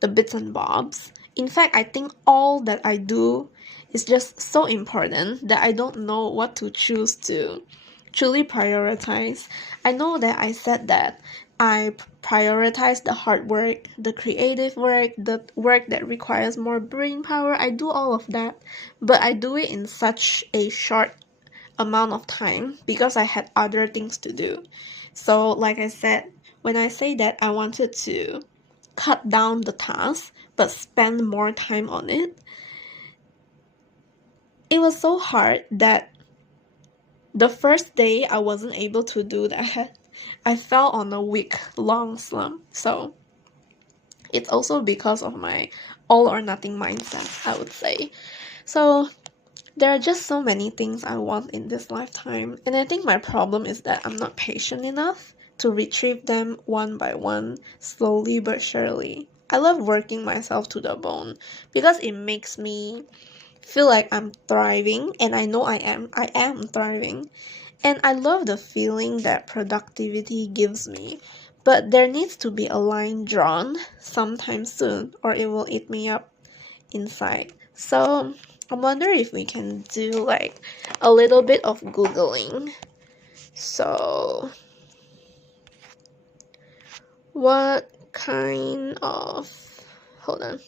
the bits and bobs. In fact, I think all that I do is just so important that I don't know what to choose to truly prioritize. I know that I said that I prioritize the hard work, the creative work, the work that requires more brain power. I do all of that, but I do it in such a short amount of time because I had other things to do. So, like I said, when I say that I wanted to cut down the task but spend more time on it, it was so hard that the first day I wasn't able to do that. I fell on a week-long slump. So it's also because of my all or nothing mindset, I would say. So there are just so many things I want in this lifetime, and I think my problem is that I'm not patient enough to retrieve them one by one, slowly but surely. I love working myself to the bone because it makes me feel like I'm thriving, and I know I am. I am thriving. And I love the feeling that productivity gives me. But there needs to be a line drawn sometime soon, or it will eat me up inside. So I wonder if we can do like a little bit of Googling. So what kind of, hold on.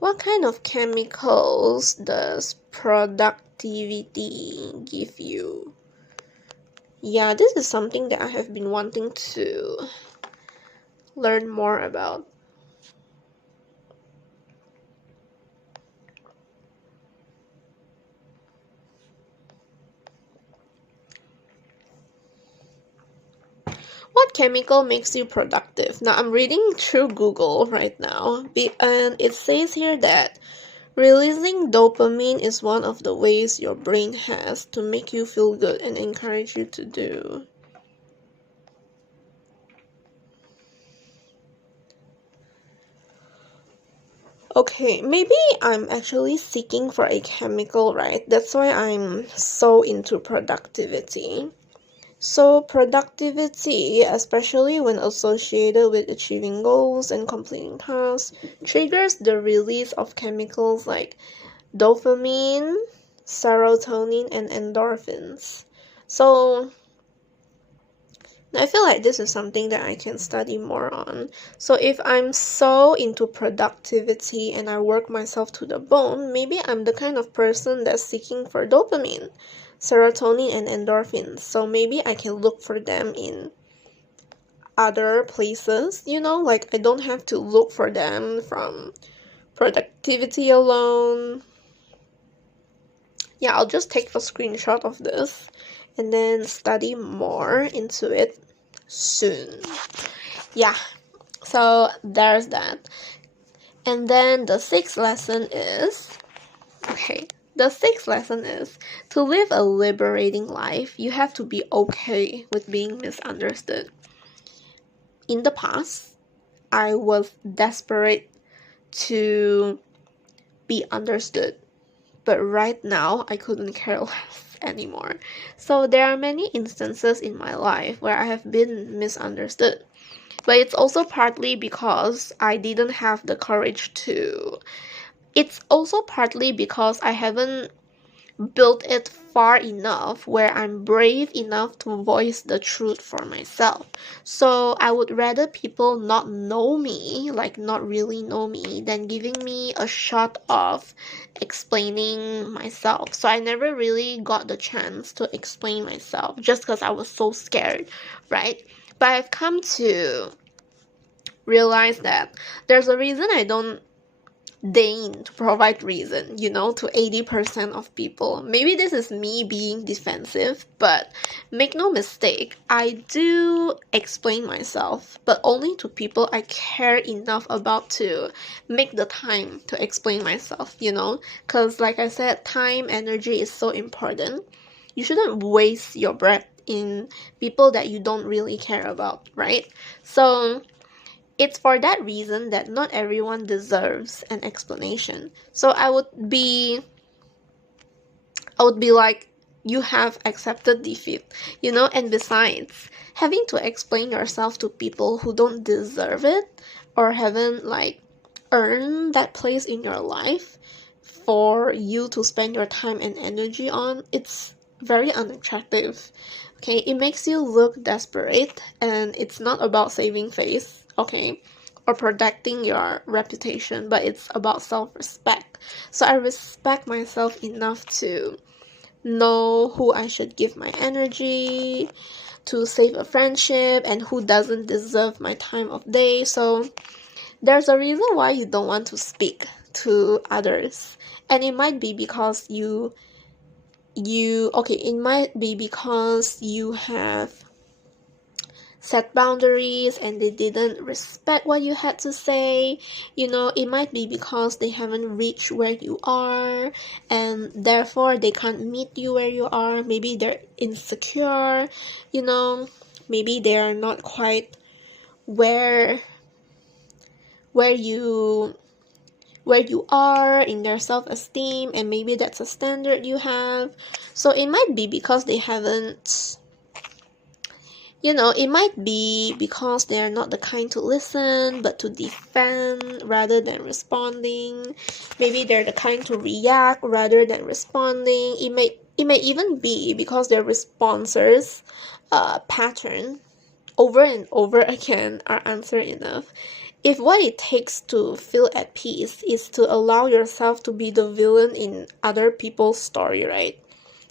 What kind of chemicals does productivity give you? Yeah, this is something that I have been wanting to learn more about. What chemical makes you productive? Now, I'm reading through Google right now, and it says here that releasing dopamine is one of the ways your brain has to make you feel good and encourage you to do. Okay, maybe I'm actually seeking for a chemical, right? That's why I'm so into productivity. So productivity, especially when associated with achieving goals and completing tasks, triggers the release of chemicals like dopamine, serotonin, and endorphins. So I feel like this is something that I can study more on. So if I'm so into productivity and I work myself to the bone, maybe I'm the kind of person that's seeking for dopamine, serotonin, and endorphins. So maybe I can look for them in other places, you know, like I don't have to look for them from productivity alone. Yeah, I'll just take a screenshot of this and then study more into it soon. Yeah, so there's that. And then the sixth lesson is, to live a liberating life, you have to be okay with being misunderstood. In the past, I was desperate to be understood, but right now I couldn't care less anymore. So there are many instances in my life where I have been misunderstood, but it's also partly because I didn't have the courage to it's also partly because I haven't built it far enough where I'm brave enough to voice the truth for myself. So I would rather people not know me, like not really know me, than giving me a shot of explaining myself. So I never really got the chance to explain myself just because I was so scared, right? But I've come to realize that there's a reason I don't deign to provide reason, to 80% of people. Maybe this is me being defensive, but make no mistake, I do explain myself, but only to people I care enough about to make the time to explain myself, because like I said, time, energy is so important. You shouldn't waste your breath in people that you don't really care about, right? So it's for that reason that not everyone deserves an explanation. So I would be like, you have accepted defeat, and besides, having to explain yourself to people who don't deserve it or haven't like earned that place in your life for you to spend your time and energy on, it's very unattractive. Okay, it makes you look desperate, and it's not about saving face, okay, or protecting your reputation, but it's about self-respect. So I respect myself enough to know who I should give my energy to save a friendship and who doesn't deserve my time of day. So there's a reason why you don't want to speak to others, and it might be because it might be because you have set boundaries and they didn't respect what you had to say. It might be because they haven't reached where you are and therefore they can't meet you where you are. Maybe they're insecure, maybe they're not quite where you are in their self-esteem, and maybe that's a standard you have. So it might be because they haven't, it might be because they're not the kind to listen but to defend rather than responding. Maybe they're the kind to react rather than responding. It may even be because their responses pattern over and over again are answer enough. If what it takes to feel at peace is to allow yourself to be the villain in other people's story, right?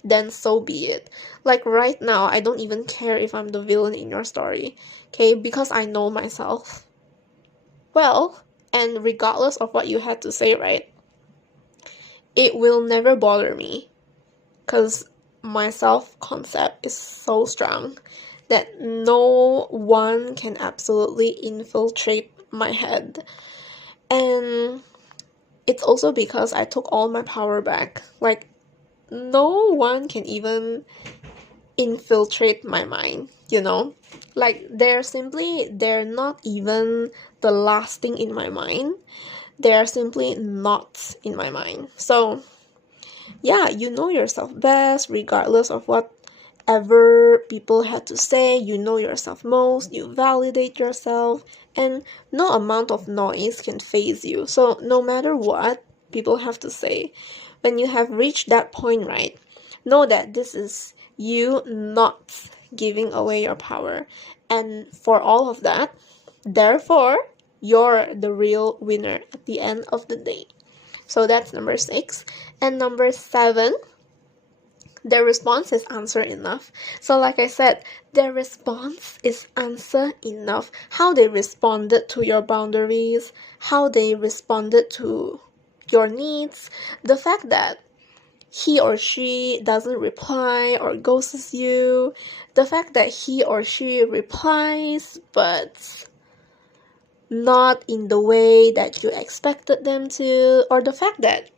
Then so be it. Like right now, I don't even care if I'm the villain in your story, okay? Because I know myself well, and regardless of what you had to say, right? It will never bother me, because my self-concept is so strong that no one can absolutely infiltrate my head. And it's also because I took all my power back. Like, no one can even infiltrate my mind, like they're not even the last thing in my mind. They're simply not in my mind. So yeah, you know yourself best regardless of whatever people had to say. You know yourself most, you validate yourself, and no amount of noise can faze you. So no matter what people have to say, when you have reached that point, right, know that this is you not giving away your power. And for all of that, therefore, you're the real winner at the end of the day. So that's number 6. And number 7, their response is answer enough. So like I said, their response is answer enough. How they responded to your boundaries, how they responded to your needs, the fact that he or she doesn't reply or ghosts you, the fact that he or she replies but not in the way that you expected them to, or the fact that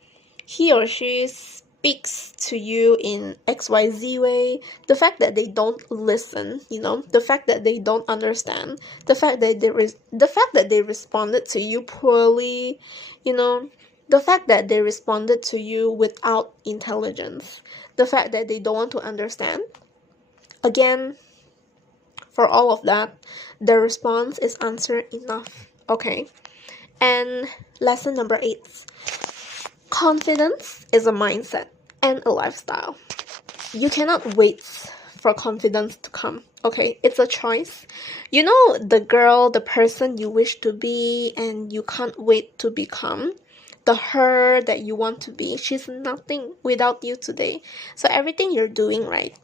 he or she speaks to you in XYZ way, the fact that they don't listen, the fact that they don't understand, the fact that they responded to you poorly, the fact that they responded to you without intelligence, the fact that they don't want to understand. Again, for all of that, the response is answer enough. Okay. And lesson number 8. Confidence is a mindset and a lifestyle. You cannot wait for confidence to come, okay? It's a choice. You know, the girl, the person you wish to be and you can't wait to become, the her that you want to be, she's nothing without you today. So everything you're doing, right?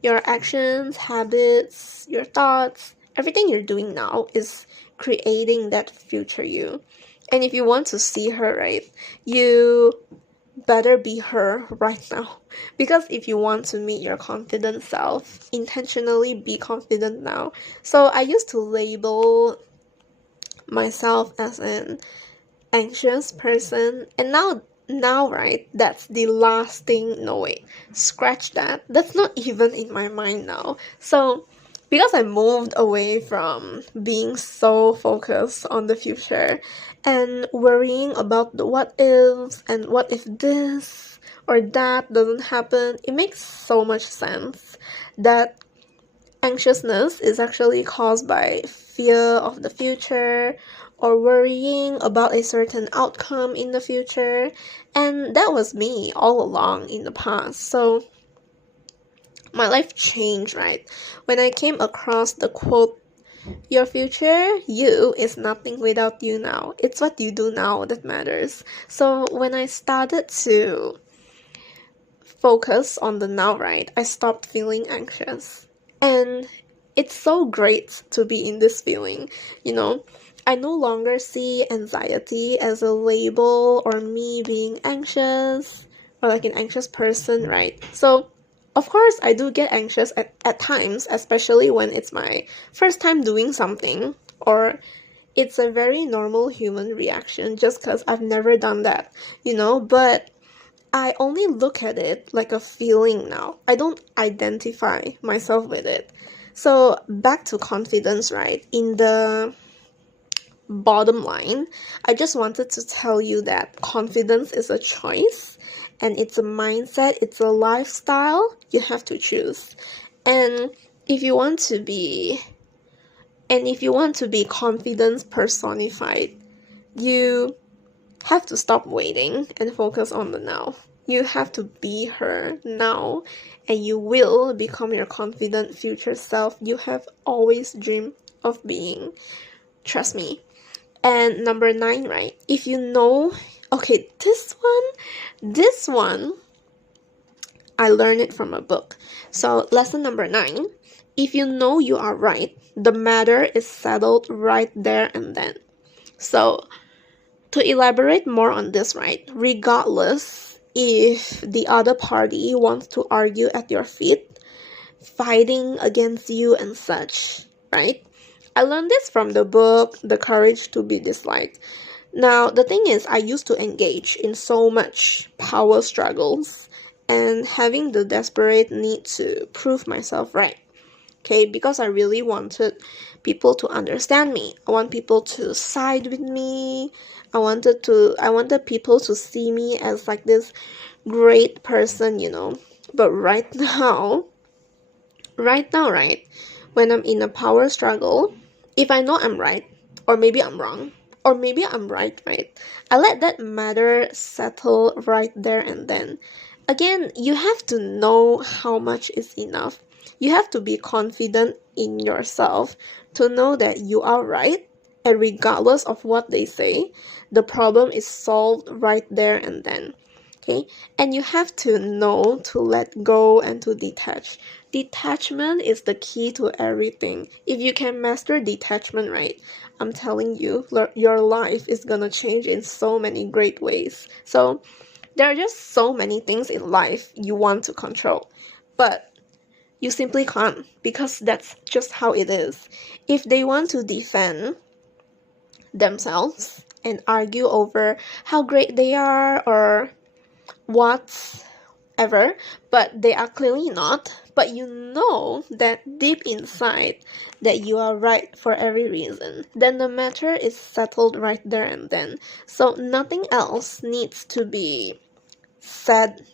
Your actions, habits, your thoughts, everything you're doing now is creating that future you. And if you want to see her, right, you better be her right now. Because if you want to meet your confident self, intentionally be confident now. So I used to label myself as an anxious person, and now right, that's the last thing. No, wait, scratch that, that's not even in my mind now. So because I moved away from being so focused on the future and worrying about the what ifs and what if this or that doesn't happen, it makes so much sense that anxiousness is actually caused by fear of the future or worrying about a certain outcome in the future, and that was me all along in the past. So my life changed, right, when I came across the quote, "Your future you is nothing without you now. It's what you do now that matters." So when I started to focus on the now, right, I stopped feeling anxious. And it's so great to be in this feeling, you know. I no longer see anxiety as a label or me being anxious or like an anxious person, right? So, of course, I do get anxious at times, especially when it's my first time doing something, or it's a very normal human reaction just because I've never done that, you know. But I only look at it like a feeling now. I don't identify myself with it. So back to confidence, right? In the bottom line, I just wanted to tell you that confidence is a choice and it's a mindset, it's a lifestyle you have to choose. And if you want to be confidence personified, you have to stop waiting and focus on the now. You have to be her now, and you will become your confident future self you have always dreamed of being. Trust me. And number 9, right? If you know, okay, this one, I learned it from a book. So, lesson number 9, if you know you are right, the matter is settled right there and then. So, to elaborate more on this, right, regardless if the other party wants to argue at your feet, fighting against you and such, right? I learned this from the book, The Courage to Be Disliked. Now, the thing is, I used to engage in so much power struggles and having the desperate need to prove myself right. Okay, because I really wanted people to understand me. I want people to side with me. I wanted people to see me as like this great person, you know. But right now, right, when I'm in a power struggle, if I know I'm right, or maybe I'm wrong, or maybe I'm right, I let that matter settle right there and then. Again, you have to know how much is enough. You have to be confident in yourself to know that you are right, and regardless of what they say, the problem is solved right there and then. Okay? And you have to know to let go and to detach. Detachment is the key to everything. If you can master detachment, right, I'm telling you, your life is gonna change in so many great ways. So, there are just so many things in life you want to control, but you simply can't, because that's just how it is. If they want to defend themselves and argue over how great they are or whatever, but they are clearly not, but you know that deep inside that you are right for every reason, then the matter is settled right there and then. So nothing else needs to be said.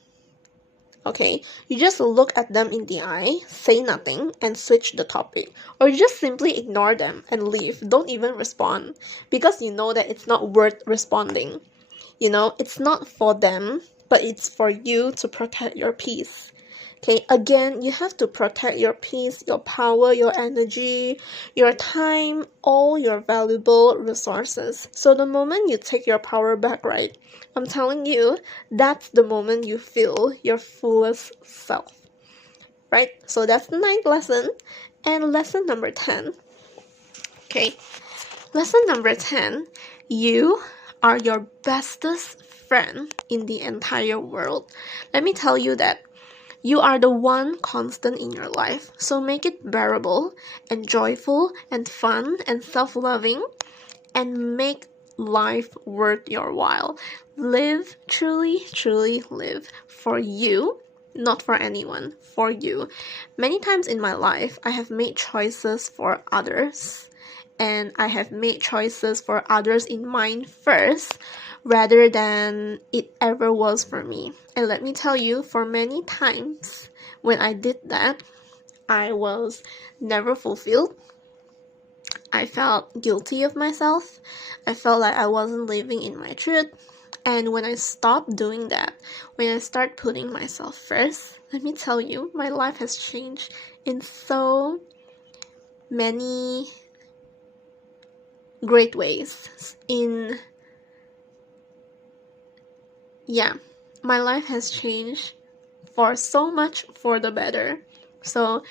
Okay, you just look at them in the eye, say nothing, and switch the topic. Or you just simply ignore them and leave. Don't even respond, because you know that it's not worth responding. It's not for them, but it's for you to protect your peace. Okay, again, you have to protect your peace, your power, your energy, your time, all your valuable resources. So the moment you take your power back, right, I'm telling you, that's the moment you feel your fullest self, right? So that's the 9th lesson. And lesson number 10. Okay, lesson number 10, you are your bestest friend in the entire world. Let me tell you that you are the one constant in your life, so make it bearable and joyful and fun and self-loving, and make life worth your while. Live, truly, truly live for you, not for anyone, for you. Many times in my life, I have made choices for others, and I have made choices for others in mind first, rather than it ever was for me. And let me tell you, for many times when I did that, I was never fulfilled. I felt guilty of myself. I felt like I wasn't living in my truth. And when I stopped doing that, when I start putting myself first, let me tell you, my life has changed in so many great ways. My life has changed for so much for the better. So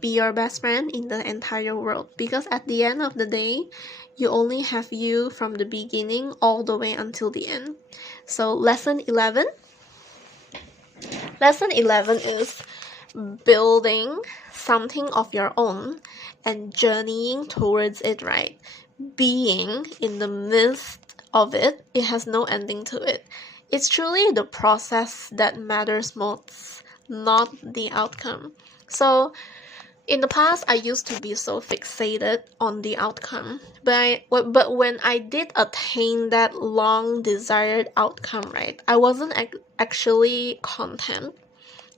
be your best friend in the entire world, because at the end of the day, you only have you from the beginning all the way until the end. So lesson 11 is building something of your own and journeying towards it, right? Being in the midst of it, it has no ending to it. It's truly the process that matters most, not the outcome. So in the past, I used to be so fixated on the outcome, but when I did attain that long desired outcome, right, I wasn't actually content.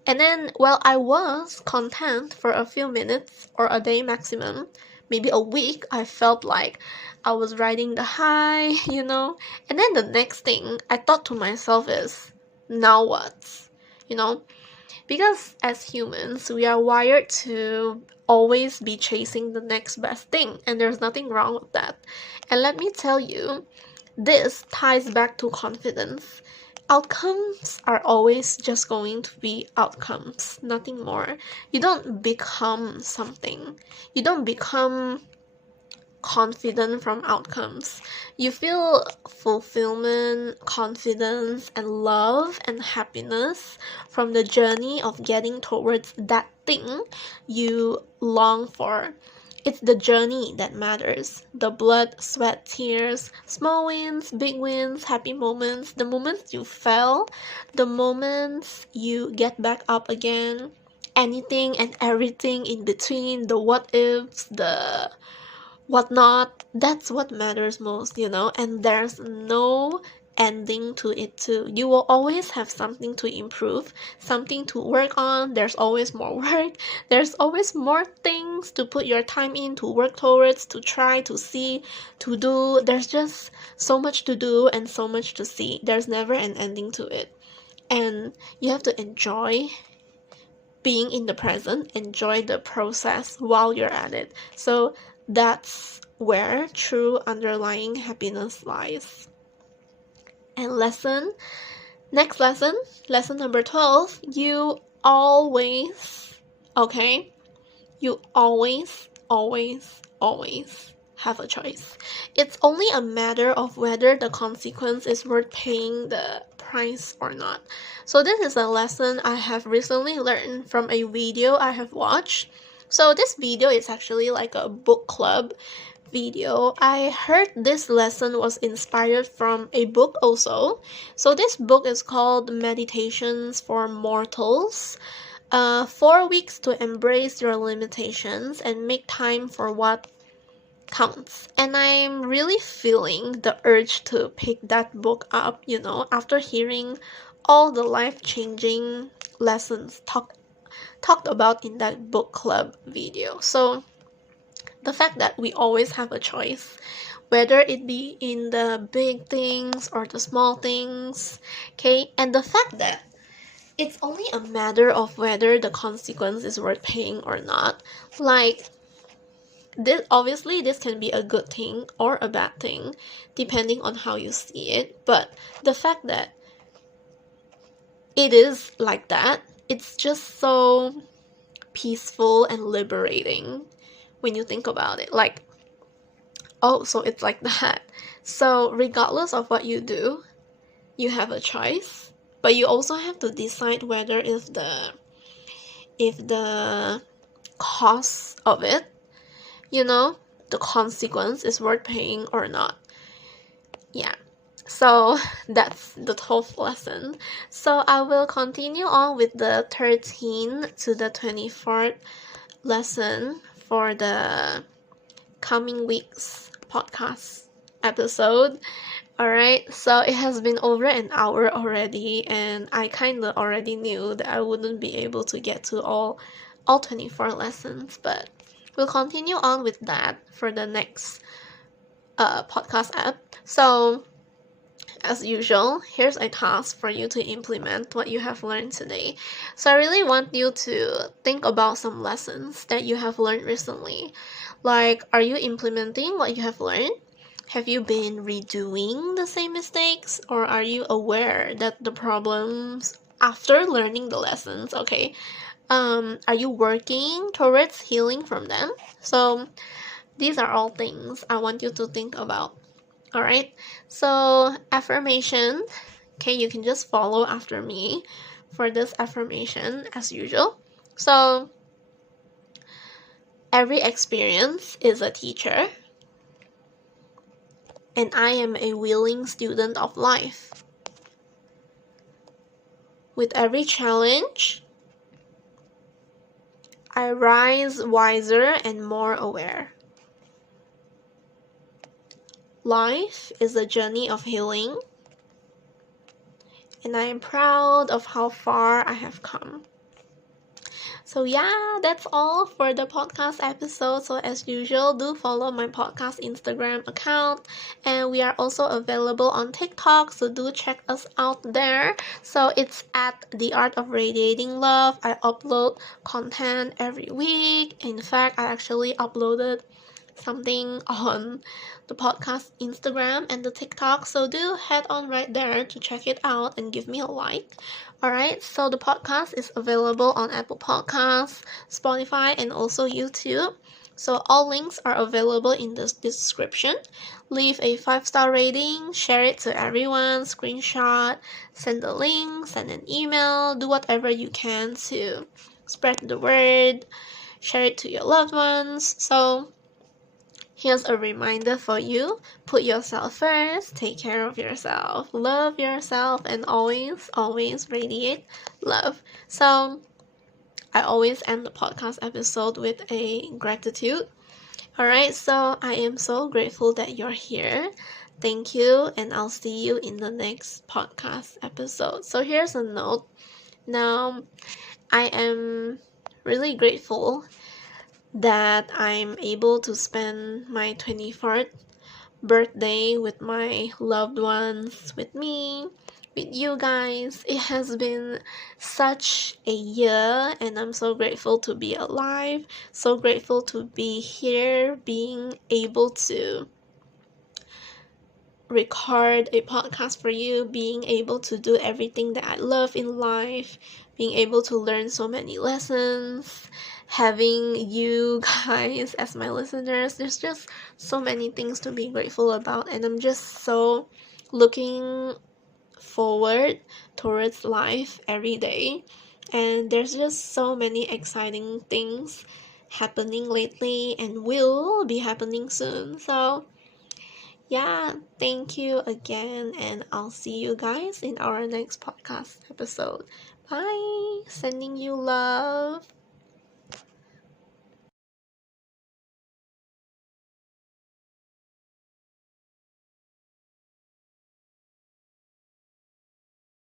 And then, well, I was content for a few minutes or a day maximum, maybe a week. I felt like I was riding the high, and then the next thing I thought to myself is, now what? You know, because as humans, we are wired to always be chasing the next best thing, and there's nothing wrong with that. And let me tell you, this ties back to confidence. Outcomes are always just going to be outcomes, nothing more. You don't become something. You don't become confident from outcomes. You feel fulfillment, confidence, and love and happiness from the journey of getting towards that thing you long for. It's the journey that matters. The blood, sweat, tears, small wins, big wins, happy moments, the moments you fell, the moments you get back up again, anything and everything in between, the what ifs, the whatnot, that's what matters most, and there's no ending to it too. You will always have something to improve, something to work on. There's always more work, there's always more things to put your time in, to work towards, to try, to see, to do. There's just so much to do and so much to see. There's never an ending to it, and you have to enjoy being in the present, enjoy the process while you're at it. So that's where true underlying happiness lies. And next lesson number 12, you always have a choice. It's only a matter of whether the consequence is worth paying the price or not. So this is a lesson I have recently learned from a video I have watched. So this video is actually like a book club video. I heard this lesson was inspired from a book also. So this book is called Meditations for Mortals. 4 weeks to embrace your limitations and make time for what counts. And I'm really feeling the urge to pick that book up, after hearing all the life-changing lessons talked about in that book club video. So the fact that we always have a choice, whether it be in the big things or the small things, okay? And the fact that it's only a matter of whether the consequence is worth paying or not. Like, this can be a good thing or a bad thing, depending on how you see it. But the fact that it is like that, it's just so peaceful and liberating when you think about it. Like, oh, so it's like that. So regardless of what you do, you have a choice, but you also have to decide whether if the cost of it, the consequence is worth paying or not. Yeah. So that's the 12th lesson. So I will continue on with the 13th to the 24th lesson for the coming week's podcast episode. Alright, so it has been over an hour already, and I kinda already knew that I wouldn't be able to get to all 24 lessons, but we'll continue on with that for the next podcast app. So as usual, here's a task for you to implement what you have learned today. So I really want you to think about some lessons that you have learned recently. Like, are you implementing what you have learned? Have you been redoing the same mistakes? Or are you aware that the problems after learning the lessons, okay, are you working towards healing from them? So these are all things I want you to think about. Alright, so affirmation. Okay, you can just follow after me for this affirmation as usual. So, every experience is a teacher, and I am a willing student of life. With every challenge, I rise wiser and more aware. Life is a journey of healing, and I am proud of how far I have come. So yeah, that's all for the podcast episode. So as usual, do follow my podcast Instagram account, and we are also available on TikTok, so do check us out there. So it's at the Art of Radiating Love. I upload content every week. In fact, I actually uploaded something on the podcast Instagram and the TikTok, so do head on right there to check it out and give me a like. Alright, so the podcast is available on Apple Podcasts, Spotify, and also YouTube. So all links are available in the description. Leave a 5-star rating, share it to everyone, screenshot, send the link, send an email, do whatever you can to spread the word, share it to your loved ones. So here's a reminder for you. Put yourself first, take care of yourself, love yourself, and always radiate love. So I always end the podcast episode with a gratitude. Alright, so I am so grateful that you're here. Thank you, and I'll see you in the next podcast episode. So here's a note. Now, I am really grateful that I'm able to spend my 24th birthday with my loved ones, with me, with you guys. It has been such a year, and I'm so grateful to be alive, so grateful to be here, being able to record a podcast for you, being able to do everything that I love in life, being able to learn so many lessons, having you guys as my listeners. There's just so many things to be grateful about, and I'm just so looking forward towards life every day. And there's just so many exciting things happening lately and will be happening soon. So yeah, thank you again, and I'll see you guys in our next podcast episode. Bye. Sending you love.